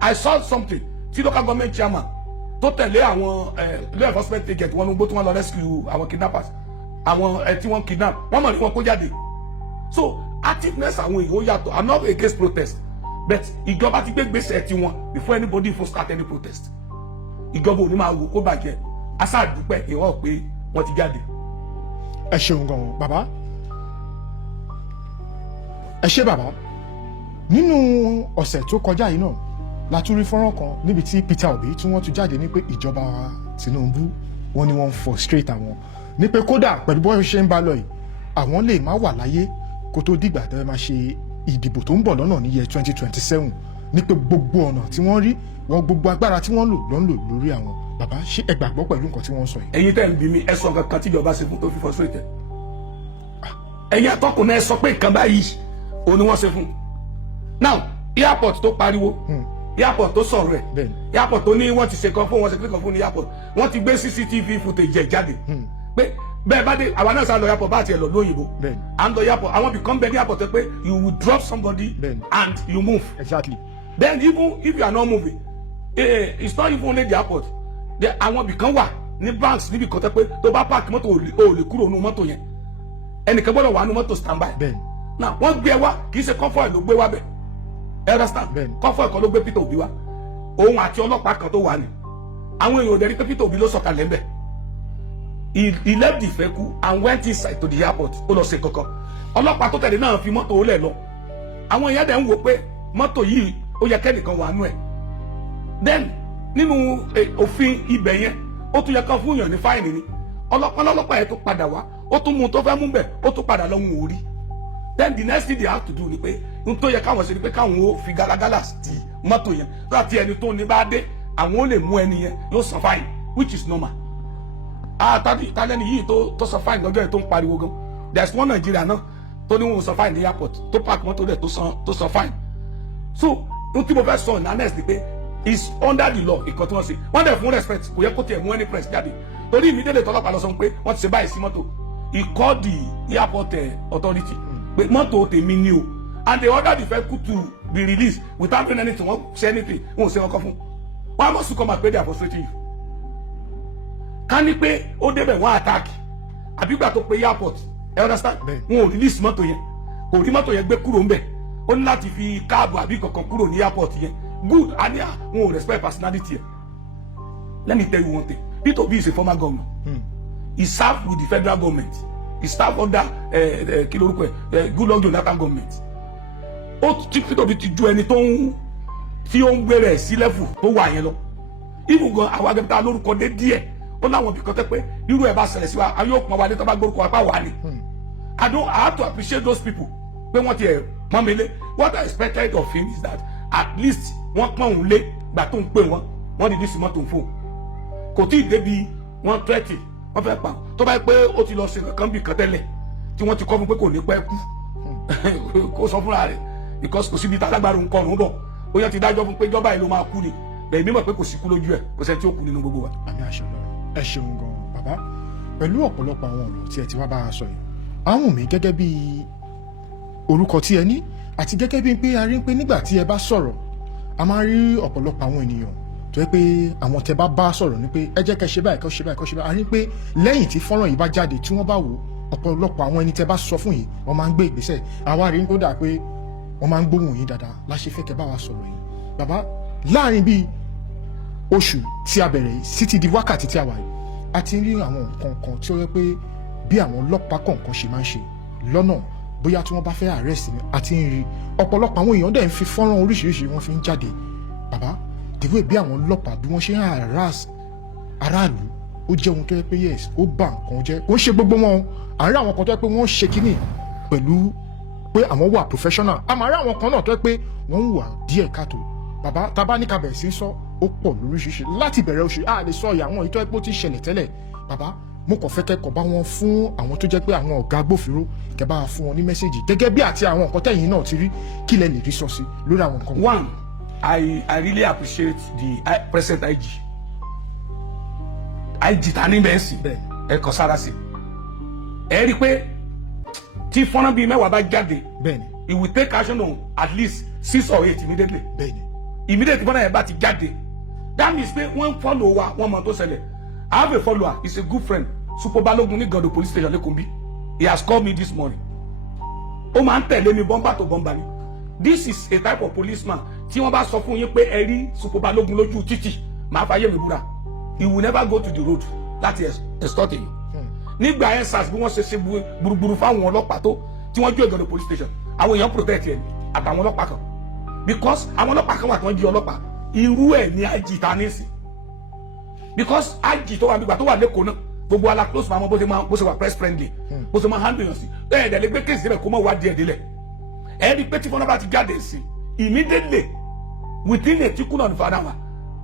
I saw something tí local government chairman tó tẹ̀lé àwọn law enforcement agent wọn ní gbó tí wọ́n lọ rescue àwọn kidnappers àwọn tí wọ́n kidnap wọ́n mọ̀ ní wọn kó jáde. So activeness àwọn èèyàn ó yàtọ̀ I'm not against protest but ìjọba ti gbé gbèsè tiwọn before anybody for start any protest ìjọba ò ní máa wò kó bàjẹ́ aṣáàdúpẹ́ ìwọ́n pé wọ́n ti jáde. ẹ ṣeun gan bàbá ẹ ṣe bàbá nínú ọ̀sẹ̀ tó kọjá yìí náà la tún rí fọ́nrán kan níbi tí Peter Obi tí wọ́n tún jáde ní pé ìjọba Tinubu wọ́n ní wọ́n ń frustrate àwọn ní pé kódà pẹ̀lú bó ṣe ń bá lọ yìí àwọn lè má wà láyé kó tó dìgbà tẹ́ máa ṣe ìdìbò tó ń bọ̀ lọ́nà ní year 2027 ní pé gbogbo ọ̀nà tí wọ́n rí wọn gbogbo agbára tí wọ́n lò ló ń lò lórí àwọn bàbá ṣé ẹ gbàgbọ́ pẹ̀lú nǹkan tí wọ́n sọ yìí. ẹ̀yin tẹ́ ń bí mi ẹ sọ kankan tíjọba ṣe fún tó fi frustrate ẹ̀yin atọ́kùn náà ẹ sọ pé nǹkan báyìí òun ni wọ́n ṣe fún now airport tó pariwo airport tó sọ̀rọ̀ ẹ̀ airport tó ní wọ́n ti ṣe kan fún wọn ṣe kíkan fún ní airport wọ́n ti gbé CCTV footage ẹ̀ jáde pé bẹ́ẹ̀ bá dé àwa náà sá lọ airport bá tiẹ̀ lọ lóyìnbó à ń lọ airport àwọn become bẹ́ẹ̀ ní airport pé you will drop somebody and you move. Exactly. Then even if you are not moving it's not even only the airport àwọn ibìkan wà ní banks níbi kan tẹ́ pé tó bá park mọ́tò ò lè kúrò nínú mọ́tò yẹn ẹnìkan gbọ́dọ̀ wà nínú mọ́tò standby náà wọ́n gbé wá kì í ṣe convoy ló gbé wá bẹ̀ understand convoy kan ló gbé Peter Obi wá òun àti ọlọ́pàá kan tó wà ní àwọn èèyàn ò dẹ̀ rí pé Peter Obi ló sọ̀kalẹ̀ ń bẹ̀ he left the vehicle and went inside to the airport ó lọ ṣe kankan ọlọ́pàá tó tẹ̀lé náà fi mọ́tò ó lẹ̀ lọ àwọn èèyàn dẹ̀ ń wò pé mọ́tò yìí ó yẹ kẹ́nìkan wà nú ẹ̀ then nínú òfin ibẹ̀ yẹn ó tún yẹ kán fún yàn ní fáìnì ni ọlọ́pàá yẹn tó padà wá ó tún mú un tó fẹ́ mú bẹ̀ ó tún padà lọ ń wò rí then the next thing they have to do ni pé n tó yẹ káwọn ṣe ni pé káwọn ó fi galagala ti mọ́tò yẹn láti ẹni tó ní bá dé àwọn ó lè mú ẹni yẹn yóò san fáìnì which is normal tálẹ́ni yìí tó san fáìnì lọ́jọ́ yẹn tó ń pariwo gan there is one Nigeria náà tó ní wọn san fáìnì ní airport tó park mọ́tò rẹ̀ tó san fáìnì so n tí mo fẹ́ sọ ní honest ni pé is under the law ìkan tí wọ́n ṣe wọ́n dẹ̀ fún respect kò yẹ kó tiẹ̀ mú any press jáde torí immediately tọ́lọ́pàá lọ sọ pé wọ́n ti ṣe báyìí sí mọ́tò he called the airport authority pé mọ́tò tèmi ni o and they ordered the vehicle to be released without doing anything wọ́n ṣe anything wọ́n ò ṣe ọkọ fún wọ́n á mọ̀ sí come and pay their frustrating you ká ní pé ó débẹ̀ wọ́n attack àbígbà tó pé airport ẹ understand wọn ò release mọ́tò yẹn kò rí mọ́tò yẹn gbé kúrò ńbẹ̀ ó ní láti fi káàbù àbí kankan kúrò ní airport yẹn good and wọn ò respect personality yẹn let me tell you one thing Peter Obi is a former governor he served with the federal government he served under kí lorúkọ Goodluck Jonathan government ó ti Peter Obi ti ju ẹni tí ó ń gbé sí level tó wà yẹn lọ even gan àwọn agbẹ̀ta lórúkọ dé díẹ̀ ó láwọn ibì kan tẹ́ pé irú ẹ̀ bá ṣẹlẹ̀ sí wa a yóò pọn wa ní tó bá gbórúkọ apá wà ní I have to appreciate those people pé wọ́n ti ẹ̀ pọ́n mi lé what I expected of him is that at least wọ́n pọ́n òun lé gbà tó ń pè wọ́n ní dísì mọ́tò ń fò kò tí ì débi wọ́n tẹ́tì wọ́n fẹ́ pa tó bá yẹ pé ó ti lọ ṣe kankan bì kan tẹ́lẹ̀ tí wọ́n ti kọ́ fún pé kò ní pẹ́ kú kó sọ fúnra rẹ̀ because kò síbi tálágbára ń kọrùn bọ̀ ó yẹ ti dájọ́ fún pé ìjọba yìí ló máa kú ni bẹ́ẹ̀ mímọ̀ pé kò sí kú lójú ẹ̀ kò sẹ́ni tí ó kú nínú gbogbo wa. àmì àṣẹ Ọlọ́run ẹ ṣeun gan bàbá pẹ̀lú ọ̀pọ̀lọpọ̀ àwọn ọ̀rọ̀ tí ẹ ti wá bá a sọ yìí àwọn mi gẹ́gẹ́ bí orúkọ tí ẹ ní àti gẹ́gẹ́ bí pé a rí pé nígbà tí ẹ bá sọ̀rọ̀ a máa rí ọ̀pọ̀lọpọ̀ àwọn ènìyàn tó yẹ pé àwọn tẹ bá sọ̀rọ̀ ni pé ẹ jẹ́ kẹ́ ṣe báyìí kẹ́ ṣe báyìí kẹ́ ṣe báyìí a rí pé lẹ́yìn tí fọ́nrán yìí bá jáde tí wọ́n bá wò ọ̀pọ̀lọpọ̀ àwọn ẹni tẹ bá sọ fún yìí wọ́n máa ń gbé ìgbésẹ̀ àwa rí kó dà pé wọ́n máa ń gbóhùn yín dáadáa láṣẹ fẹ́ kẹ́ bá wa sọ̀rọ̀ yìí bàbá láàrin bíi oṣù tí a bẹ̀rẹ̀ sí ti di wákàtí tí a wà yìí a ti rí àwọn nǹkan kan tí ó yẹ pé bí àwọn ọlọ́pàá kọ̀ọ̀kan ṣe máa ń ṣe lọ́nà bóyá tí wọ́n bá fẹ́ arrest mi àti ń rí ọ̀pọ̀lọpọ̀ àwọn èèyàn dẹ̀ ń fi fọ́nrán oríṣiríṣi wọ́n fi ń jáde bàbá dìbò bí àwọn ọlọ́pàá bí wọ́n ṣe ń harass aráàlú ó jẹ́ ohun tó yẹ pé yes ó bà nǹkan jẹ́ kò ń ṣe gbogbo wọn àárín àwọn kan tó yẹ pé wọ́n ṣe kínní pẹ̀lú pé àwọn wà professional àmọ́ àárín àwọn kan náà tó yẹ pé wọ́n ń wà díẹ̀ káàtó bàbá tá a bá ní ká bẹ̀rẹ̀ sí sọ ó pọ̀ lóríṣiríṣi láti bẹ̀rẹ̀ oṣù a lè sọ ìyá àwọn ìtọ́ epo tí ṣẹlẹ̀ tẹ́lẹ̀ bàbá mo kàn fẹ́ kẹ́kọ̀ọ́ bá wọn fún àwọn tó jẹ́ pé àwọn ọ̀gá agbófinró kẹ́ bá fún wọn ní mẹ́sẹ̀gì gẹ́gẹ́ bí àti àwọn nǹkan tẹ̀yìn náà ti rí kí lẹ lè rí sọ sí lórí àwọn nǹkan. One, I really appreciate the present IG tani bẹ́ẹ̀ sí ẹ kọ sára sí ẹ rí i pé tí fọ́nrán bíi mẹ́wàá bá jáde it will take action on at least 6 or 8 immediately. Immediately fọ́nrán yẹn bá ti jáde that means pé wọ́n follow wa wọ́n mọ tó ṣẹlẹ̀ I have a follower he's a good friend Super Balogun ní Gando police station lẹ́kọ̀ọ́ bí he has called me this morning ó máa ń tẹ̀lé mi bọ́mbà tó bọ́mbà ni this is a type of policeman tí wọ́n bá sọ fún yín pé ẹ rí Super Balogun lójú títì máa fàyè mi búra he will never go to the road láti extort you nígbà yẹn sars bí wọ́n ṣe burúburú fáwọn ọlọ́pàá tó tí wọ́n jó Gando police station àwọn èèyàn protect yẹn àtàwọn ọlọ́pàá kan because àwọn ọlọ́pàá kan wà tí wọ́n jí ọlọ́pàá irú ẹ̀ ní IG ta ní sí because IG tó wà nígbà tó wà lẹ́kọ̀ọ́ náà gbogbo ala close ma mọ bó ṣe wà press friendly bó ṣe máa handle yàn sí ẹ̀ dẹ̀ lè gbé kéèsì rẹ̀ kó mọ̀ wá díẹ̀ délẹ̀ ẹ̀ rí pé tí fọ́nà bá ti jáde sí immediately within a tickle of an hour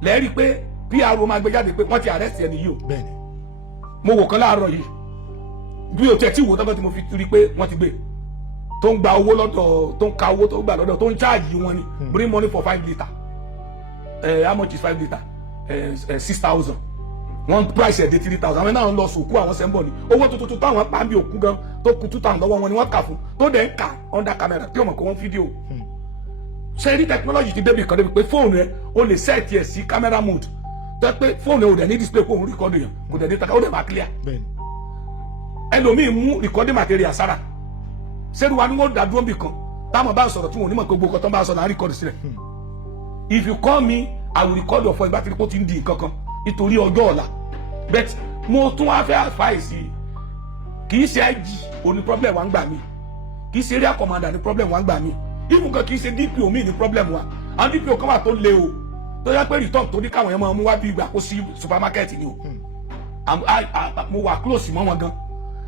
lẹ́ẹ̀ rí pé PRO máa gbé jáde pé wọ́n ti arrest ẹni yìí o mo wò kán láàárọ̀ yìí bí o tẹ̀ tí wò tọ́gbọ́n tí mo fi rí pé wọ́n ti gbé tó ń gba owó lọ́dọ̀ tó ń ka owó tó ń gbà lọ́dọ̀ tó ń charge wọn ni bring money for 5 litre how much is 5 litre 6,000 one price ẹ̀ dé 3,000 àwọn náà ń lọ sòkú àwọn sẹ́ńbọ̀ ni owó tuntun táwọn pàmì òkú gan tó kú 2,000 lọ́wọ́ wọn ni wọ́n kà fún tó dẹ̀ ń kà under camera tí o mọ̀ kó wọ́n fídíò ṣe rí technology ti débi kan débi pé fóònù ẹ o lè set ẹ̀ sí camera mode tó yẹ pé fóònù ò dẹ̀ ní display kó òun record yẹn kò dẹ̀ ní taka ó dẹ̀ máa clear ẹlòmíì mú recording material sára sẹ́ni wa ni wọ́n dá dúró bì kan táwọn bá ń sọ̀rọ̀ tí wọn ò ní mọ̀ gbogbo kan tó ń bá ń sọ náà record sílẹ̀ if you call me I will record your voice bá ti rí kó ti ń di nǹkan kan nítorí ọjọ́ ọ̀la but mo tún wá fẹ́ advice kì í ṣe IG òní problem wa ń gbà mí kì í ṣe area commander ní problem wa ń gbà mí even kan kì í ṣe DPO mi ní problem wa àwọn DPO kan wà tó le o tó yẹ pé return tó ní káwọn yẹn máa mú wá bí ìgbà kó sí supermarket ni o mo wà close mọ́ wọn gan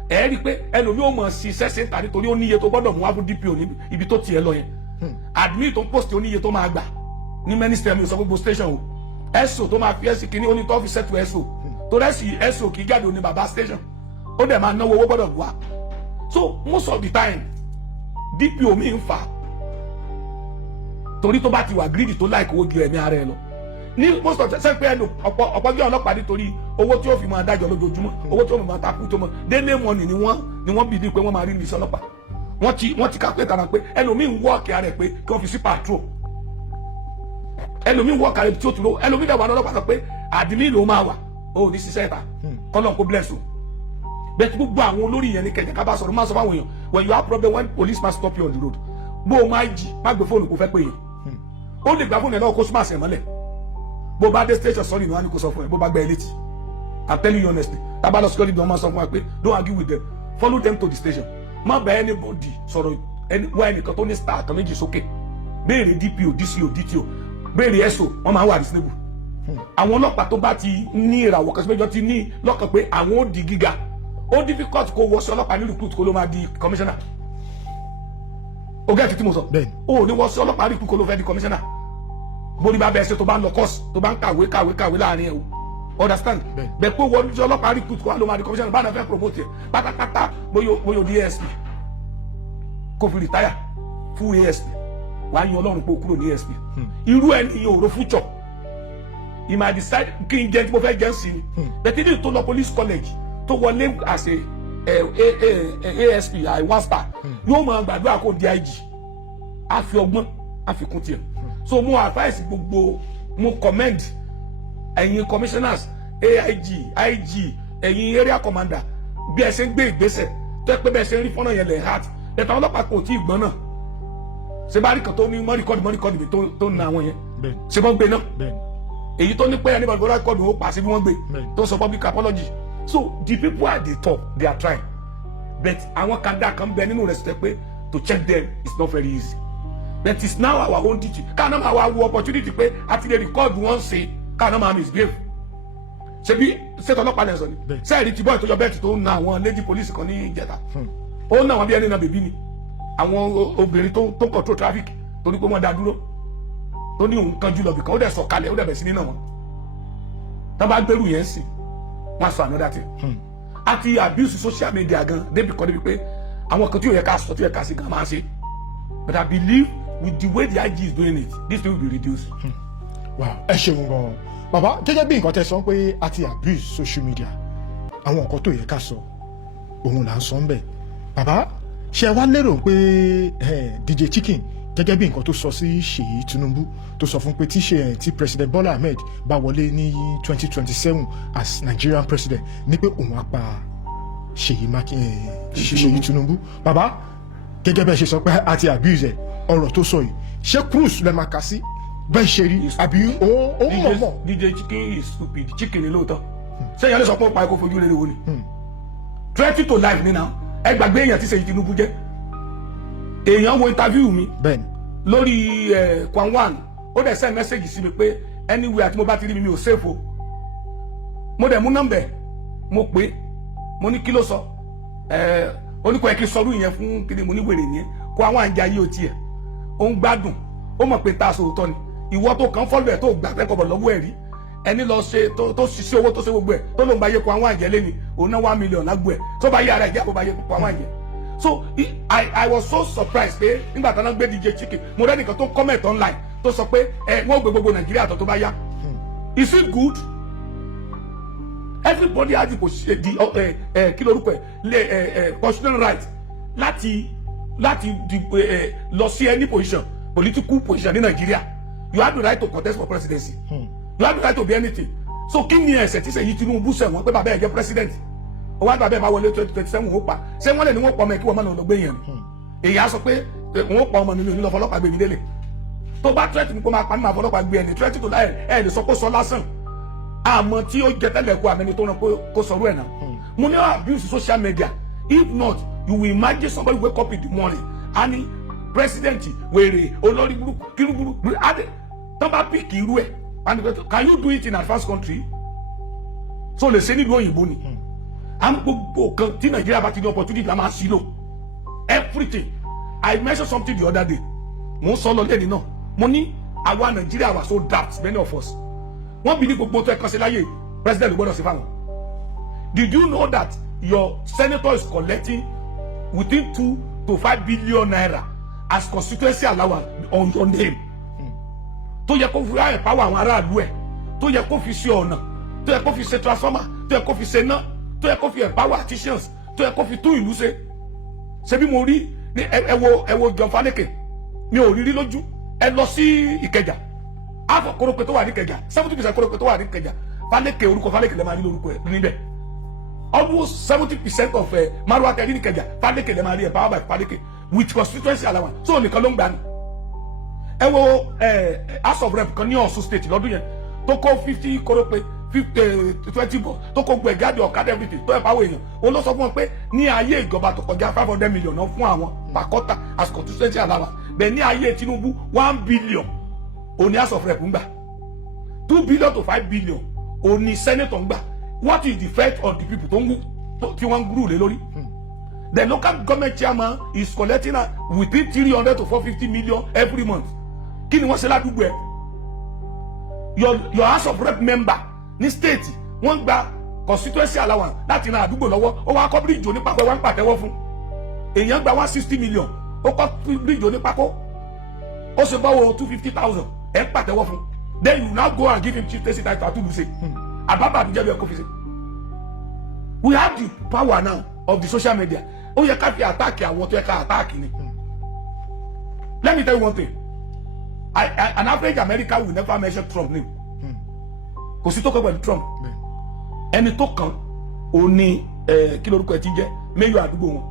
ẹ rí i pé ẹlòmí ò mọ̀ sí sẹ́sẹ̀ ń ta nítorí ó níye tó gbọ́dọ̀ mú wá fún DPO ní ibi tó tiẹ̀ lọ yẹn admin tó ń post oníye tó máa gbà ní ministry mi sọ gbogbo station o ẹ̀sọ́ tó máa fi ẹ̀sì kìíní ó ní tó fi settle ẹ̀sọ́ tó rẹ́sì ẹ̀sọ́ kì í jáde òní bàbá station ó dẹ̀ máa náwó owó gbọ́dọ̀ wá so most of the time DPO mi ń fà torí tó bá ti wà greedy tó láìkó owó ju ẹ̀mí ara ẹ lọ ní most of the time pé ẹnu ọ̀pọ̀ gbé ọlọ́pàá nítorí owó tí ó fi máa dájọ́ lójoojúmọ́ owó tí ó fi máa takú tó mọ́ daily money ni wọ́n bìí pé wọ́n máa rí ní iṣẹ́ ọlọ́pàá wọ́n ti calculate ara pé ẹlòmíì ń wọ́ọ̀kì ara ẹ̀ pé kí wọ́n fi sí patrol ẹlòmíì ń wọ́ọ̀kì ara ẹ̀ tí ó turo ẹlòmíì dàgbà ọlọ́pàá sọ pé àdìmí ló máa wà ó ní ṣiṣẹ́ ìta kọ́lọ́n kó bless o bẹ́ẹ̀ gbogbo àwọn olórí yẹn ní kẹ̀kẹ́ ká bá sọ̀rọ̀ máa sọ fáwọn èèyàn when you have problem when police man stop you on the road bó o máa jì má gbé fóònù kó fẹ́ pé yẹn ó lè gbà fóònù ẹ̀ náà kó súnmọ́ àṣẹ mọ́lẹ̀ bó bá dé station sọ́ọ̀rì ni wọ́n á ní kó sọ fún ẹ bó bá gbẹ́ ẹ létí I'm telling you honestly tábà lọ security don máa sọ fún wa pé don't argue with them follow them to the station má bẹ anybody sọ̀rọ̀ wá ẹnìkan tó ní star kan méjì sókè béèrè DPO DCO DTO béèrè SO wọ́n máa wà reasonable àwọn ọlọ́pàá tó bá ti ní ìràwọ̀ kan sí méjọ ti ní lọ́kàn pé àwọn ó di gíga ó difficult kó wọṣọ ọlọ́pàá ní recruit kó ló máa di commissioner ó gẹ́ẹ̀tì tí mo sọ ó ní wọṣọ ọlọ́pàá recruit kó ló fẹ́ di commissioner bóni bá bẹ́ẹ̀ ṣe tó bá ń lọ course tó bá ń kàwé láàrin ẹ̀ o understand bẹ́ẹ̀ pé wọ́n ní ọlọ́pàá recruit kó ló máa di commissioner bá náà fẹ́ promote ẹ̀ pátápátá bóyá di ASP kó fi retire fún ASP wàá yan ọlọ́run pé ó kúrò ní ASP irú ẹ̀ ní òró future he might decide kí n jẹ́ tí mo fẹ́ jẹ́ sí i bẹ́ẹ̀ tí tó lọ police college tó wọlé as a ASP one star yóò máa gbàdúrà kó di IG àfi ọgbọ́n àfikún tiẹ̀ so mo advice gbogbo mo commend ẹ̀yin commissioners AIG IG ẹ̀yin area commander bí ẹ ṣe ń gbé ìgbésẹ̀ tó ẹ pé bẹ́ẹ̀ ṣe ń rí fọ́nà yẹn lẹ̀ heart ẹ̀ta ọlọ́pàá kò tí ì gbọ́n náà ṣe bá rí kan tó ní mọ́ríkọ́dì mi tó ń na àwọn yẹn ṣe bọ́ gbé náà èyí tó ní pé ẹni bàbá rẹ́kọ́dì ó pàṣẹ bí wọ́n gbé tó sọ public apology so the people at the top they are trying but àwọn kan bẹ nínú rẹ̀ pé to check them is not very easy but it's now our own duty káàná máa wá wo opportunity pé a ti lè record wọ́n ṣe káàná máa misbehave ṣebí ṣètò ọlọ́pàá lẹ́sọ̀ ni sẹ́ẹ̀rì ti bọ́ọ̀ tó yọ bẹ́ẹ̀tì tó ń na àwọn lady police kan ní ìjẹta ó ń ná àwọn bí ẹni na bèbí ni àwọn obìnrin tó control traffic torí pé wọ́n dá dúró tó ní òun kanjú lọ bìkan ó dẹ̀ sọ kalẹ̀ ó dẹ̀ bẹ̀ sí nínú wọn tó bá gbẹ́rù yẹn sí wọ́n sọ another thing àti abuse social media gan débi kan débi pé àwọn kan tí yóò yẹ ká sọ tí yóò yẹ ká sí gan máa ṣe but I believe with the way the IG is doing it this thing will be reduced. wow ẹ ṣeun gan bàbá gẹ́gẹ́ bí nǹkan tẹ́ sọ pé a ti abuse social media àwọn nǹkan tó yẹ ká sọ òun là ń sọ ń bẹ̀ bàbá ṣe wá lérò pé DJ Chicken gẹ́gẹ́ bí nǹkan tó sọ sí Ṣèyí Tinubu tó sọ fún pé tí President Bola Ahmed bá wọlé ní 2027 as Nigerian president ní pé òun á pa Ṣèyí Tinubu bàbá gẹ́gẹ́ bẹ́ẹ̀ ṣe sọ pé a ti abuse ẹ̀ ọ̀rọ̀ tó sọ yìí ṣé cruise lẹ́ máa kà sí bẹ́ẹ̀ ṣe rí àbí ó mọ̀. DJ Chicken is stupid chicken ni lóòótọ́ sẹ́yìn alẹ́ sọ pé ó pa ẹ̀kọ́ fojú rere wo ni threat to life ni now ẹ gbàgbé èèyàn tí Ṣèyí Tinubu jẹ́ èèyàn wo interview mi lórí Kwanwan ó dẹ̀ send message sí mi pé anywhere tí mo bá ti rí mi ò safe o mo dẹ̀ mú nọ́mbẹ̀ mo pè mo ní kí ló sọ oníkọ̀ ẹ̀ kí sọrú ìyẹn fún kí ni mo ní wèrè nìyẹn Kwanwan àǹjà yìí ò tiẹ̀ ó ń gbádùn ó mọ̀ pé tá a sòótọ́ ni ìwọ tó kàn fọ́lù ẹ̀ tó gbà pẹ́ kọ̀bọ̀ lọ́wọ́ ẹ̀ rí ẹni lọ ṣe tó ṣiṣẹ́ owó tó ṣe gbogbo ẹ̀ tó ló ń bá yẹ Kwanwan àǹjẹ́ lé ní òun náà 1 million lágbo ẹ̀ tó bá yẹ ara ẹ̀ jẹ́ àbúbá yẹ Kwanwan àǹjẹ́ so I was so surprised pé nígbà tí wọ́n gbé DJ Chicken mo rẹ́ nìkan tó comment online tó sọ pé wọ́n gbé gbogbo Nàìjíríà tó bá yá is it good everybody has the kí lorúkọ ẹ̀ constitutional right láti lọ sí any position political position ní Nàìjíríà you have the right to contest for presidency you have the right to be anything so kí ni ẹ̀ṣẹ̀ tí Ṣèyí Tinubu ṣẹ̀ wọ́n pé bàbá ẹ̀ jẹ́ president ó wá bàbá ẹ̀ máa wọlé 2027 ó pa ṣé wọ́n lè ní wọ́n pọ̀ ọmọ ẹ̀ kí wọ́n máa lọ gbé yẹn èyí á sọ pé wọ́n pọ̀ ọmọ nínú ìlú ọlọ́pàá gbé mi délé tó bá threat mi kó máa pa mí máa fọlọ́pàá gbé ẹni threat tó láyẹ̀ ẹ̀ lè sọ kó sọ lásán àmọ́ tí ó jẹ tẹ́lẹ̀ kó àmẹ́ni tó rán kó sọ̀rọ̀ ẹ̀ náà mo ní abuse social media if not you will imagine somebody wake up in the morning and president wèrè olórí burúkú kírúburú adé tó bá pick irú ẹ̀ and can you do it in advanced country so lè ṣe nílùú òyìnbó ni à ń gbogbo kan tí Nàìjíríà bá ti ní opportunity la máa ṣí lò everything I mentioned something the other day mo ń sọ lọ lẹ́ni náà mo ní àwa Nàìjíríà were so daft many of us wọ́n bí ní gbogbo tó ẹ̀kan ṣe láyé president ló gbọ́dọ̀ ṣe fáwọn. Did you know that your senator is collecting within 2 to 5 billion naira as constituency allowance on your name? Tó yẹ kó fi ráyè pàwọ́ àwọn aráàlú ẹ̀, tó yẹ kó fi ṣe ọ̀nà, tó yẹ kó fi ṣe transformer, tó yẹ kó fi ṣe iná, tó yẹ kó fi empower artisans, tó yẹ kó fi tún ìlú ṣe. Ṣé bí mo rí ní ẹ wo John Faleke mi ò rí lójú ẹ lọ sí Ìkẹjà half of kórópè tó wà ní Ìkẹjà 70% kórópè tó wà ní Ìkẹjà Faleke orúkọ Faleke lè máa rí lórúkọ ẹ níbẹ̀ almost 70% of Marwa tẹ̀lé ní Ìkẹjà Faleke lè máa rí empower by Faleke with constituency allowance so nìkan ló ń gbà ní. Ẹ wo House of Rep kan ní Ọ̀ṣun state lọ́dún yẹn tó kó 50 kórópè 20 bọ̀ tó kó gbẹ̀gáàdì ọ̀kadà everything tó ẹ̀ pàwọ̀ èèyàn ó ló sọ fún wọn pé ní ayé ìjọba tó kọjá 500 million náà fún àwọn pàkọ́tà as constituency allowance bẹ́ẹ̀ ní ayé Tinubu 1 billion òní House of Rep ń gbà 2 billion to 5 billion òní senator ń gbà what is the fate of the people tí wọ́n ń gúrú lé lórí. The local government chairman is collecting within 300 to 450 million every month kí ni wọ́n ṣe ládùúgbò ẹ̀ your House of Rep member ní state wọ́n gba constituency allowance láti ran àdúgbò lọ́wọ́ ó wá kọ́ bíríìjì onípákó wọ́n ń pàtẹ́wọ́ fún èèyàn gba 160 million ó kọ́ bíríìjì onípákó ó ṣe báwo 250,000 ẹ̀ ń pàtẹ́wọ́ fún then you now go and give him chief state title àtúndùsẹ̀ àbábà àbújá bí ẹ kó fi ṣe. We have the power now of the social media ó yẹ ká fi àtáàkì àwọn tó yẹ ká àtáàkì ni. Let me tell you one thing an average American will never mention Trump name kò sí tó kọ́ pẹ̀lú Trump ẹni tó kàn ó ní kí lorúkọ ẹ ti jẹ́ mayor àdúgbò wọn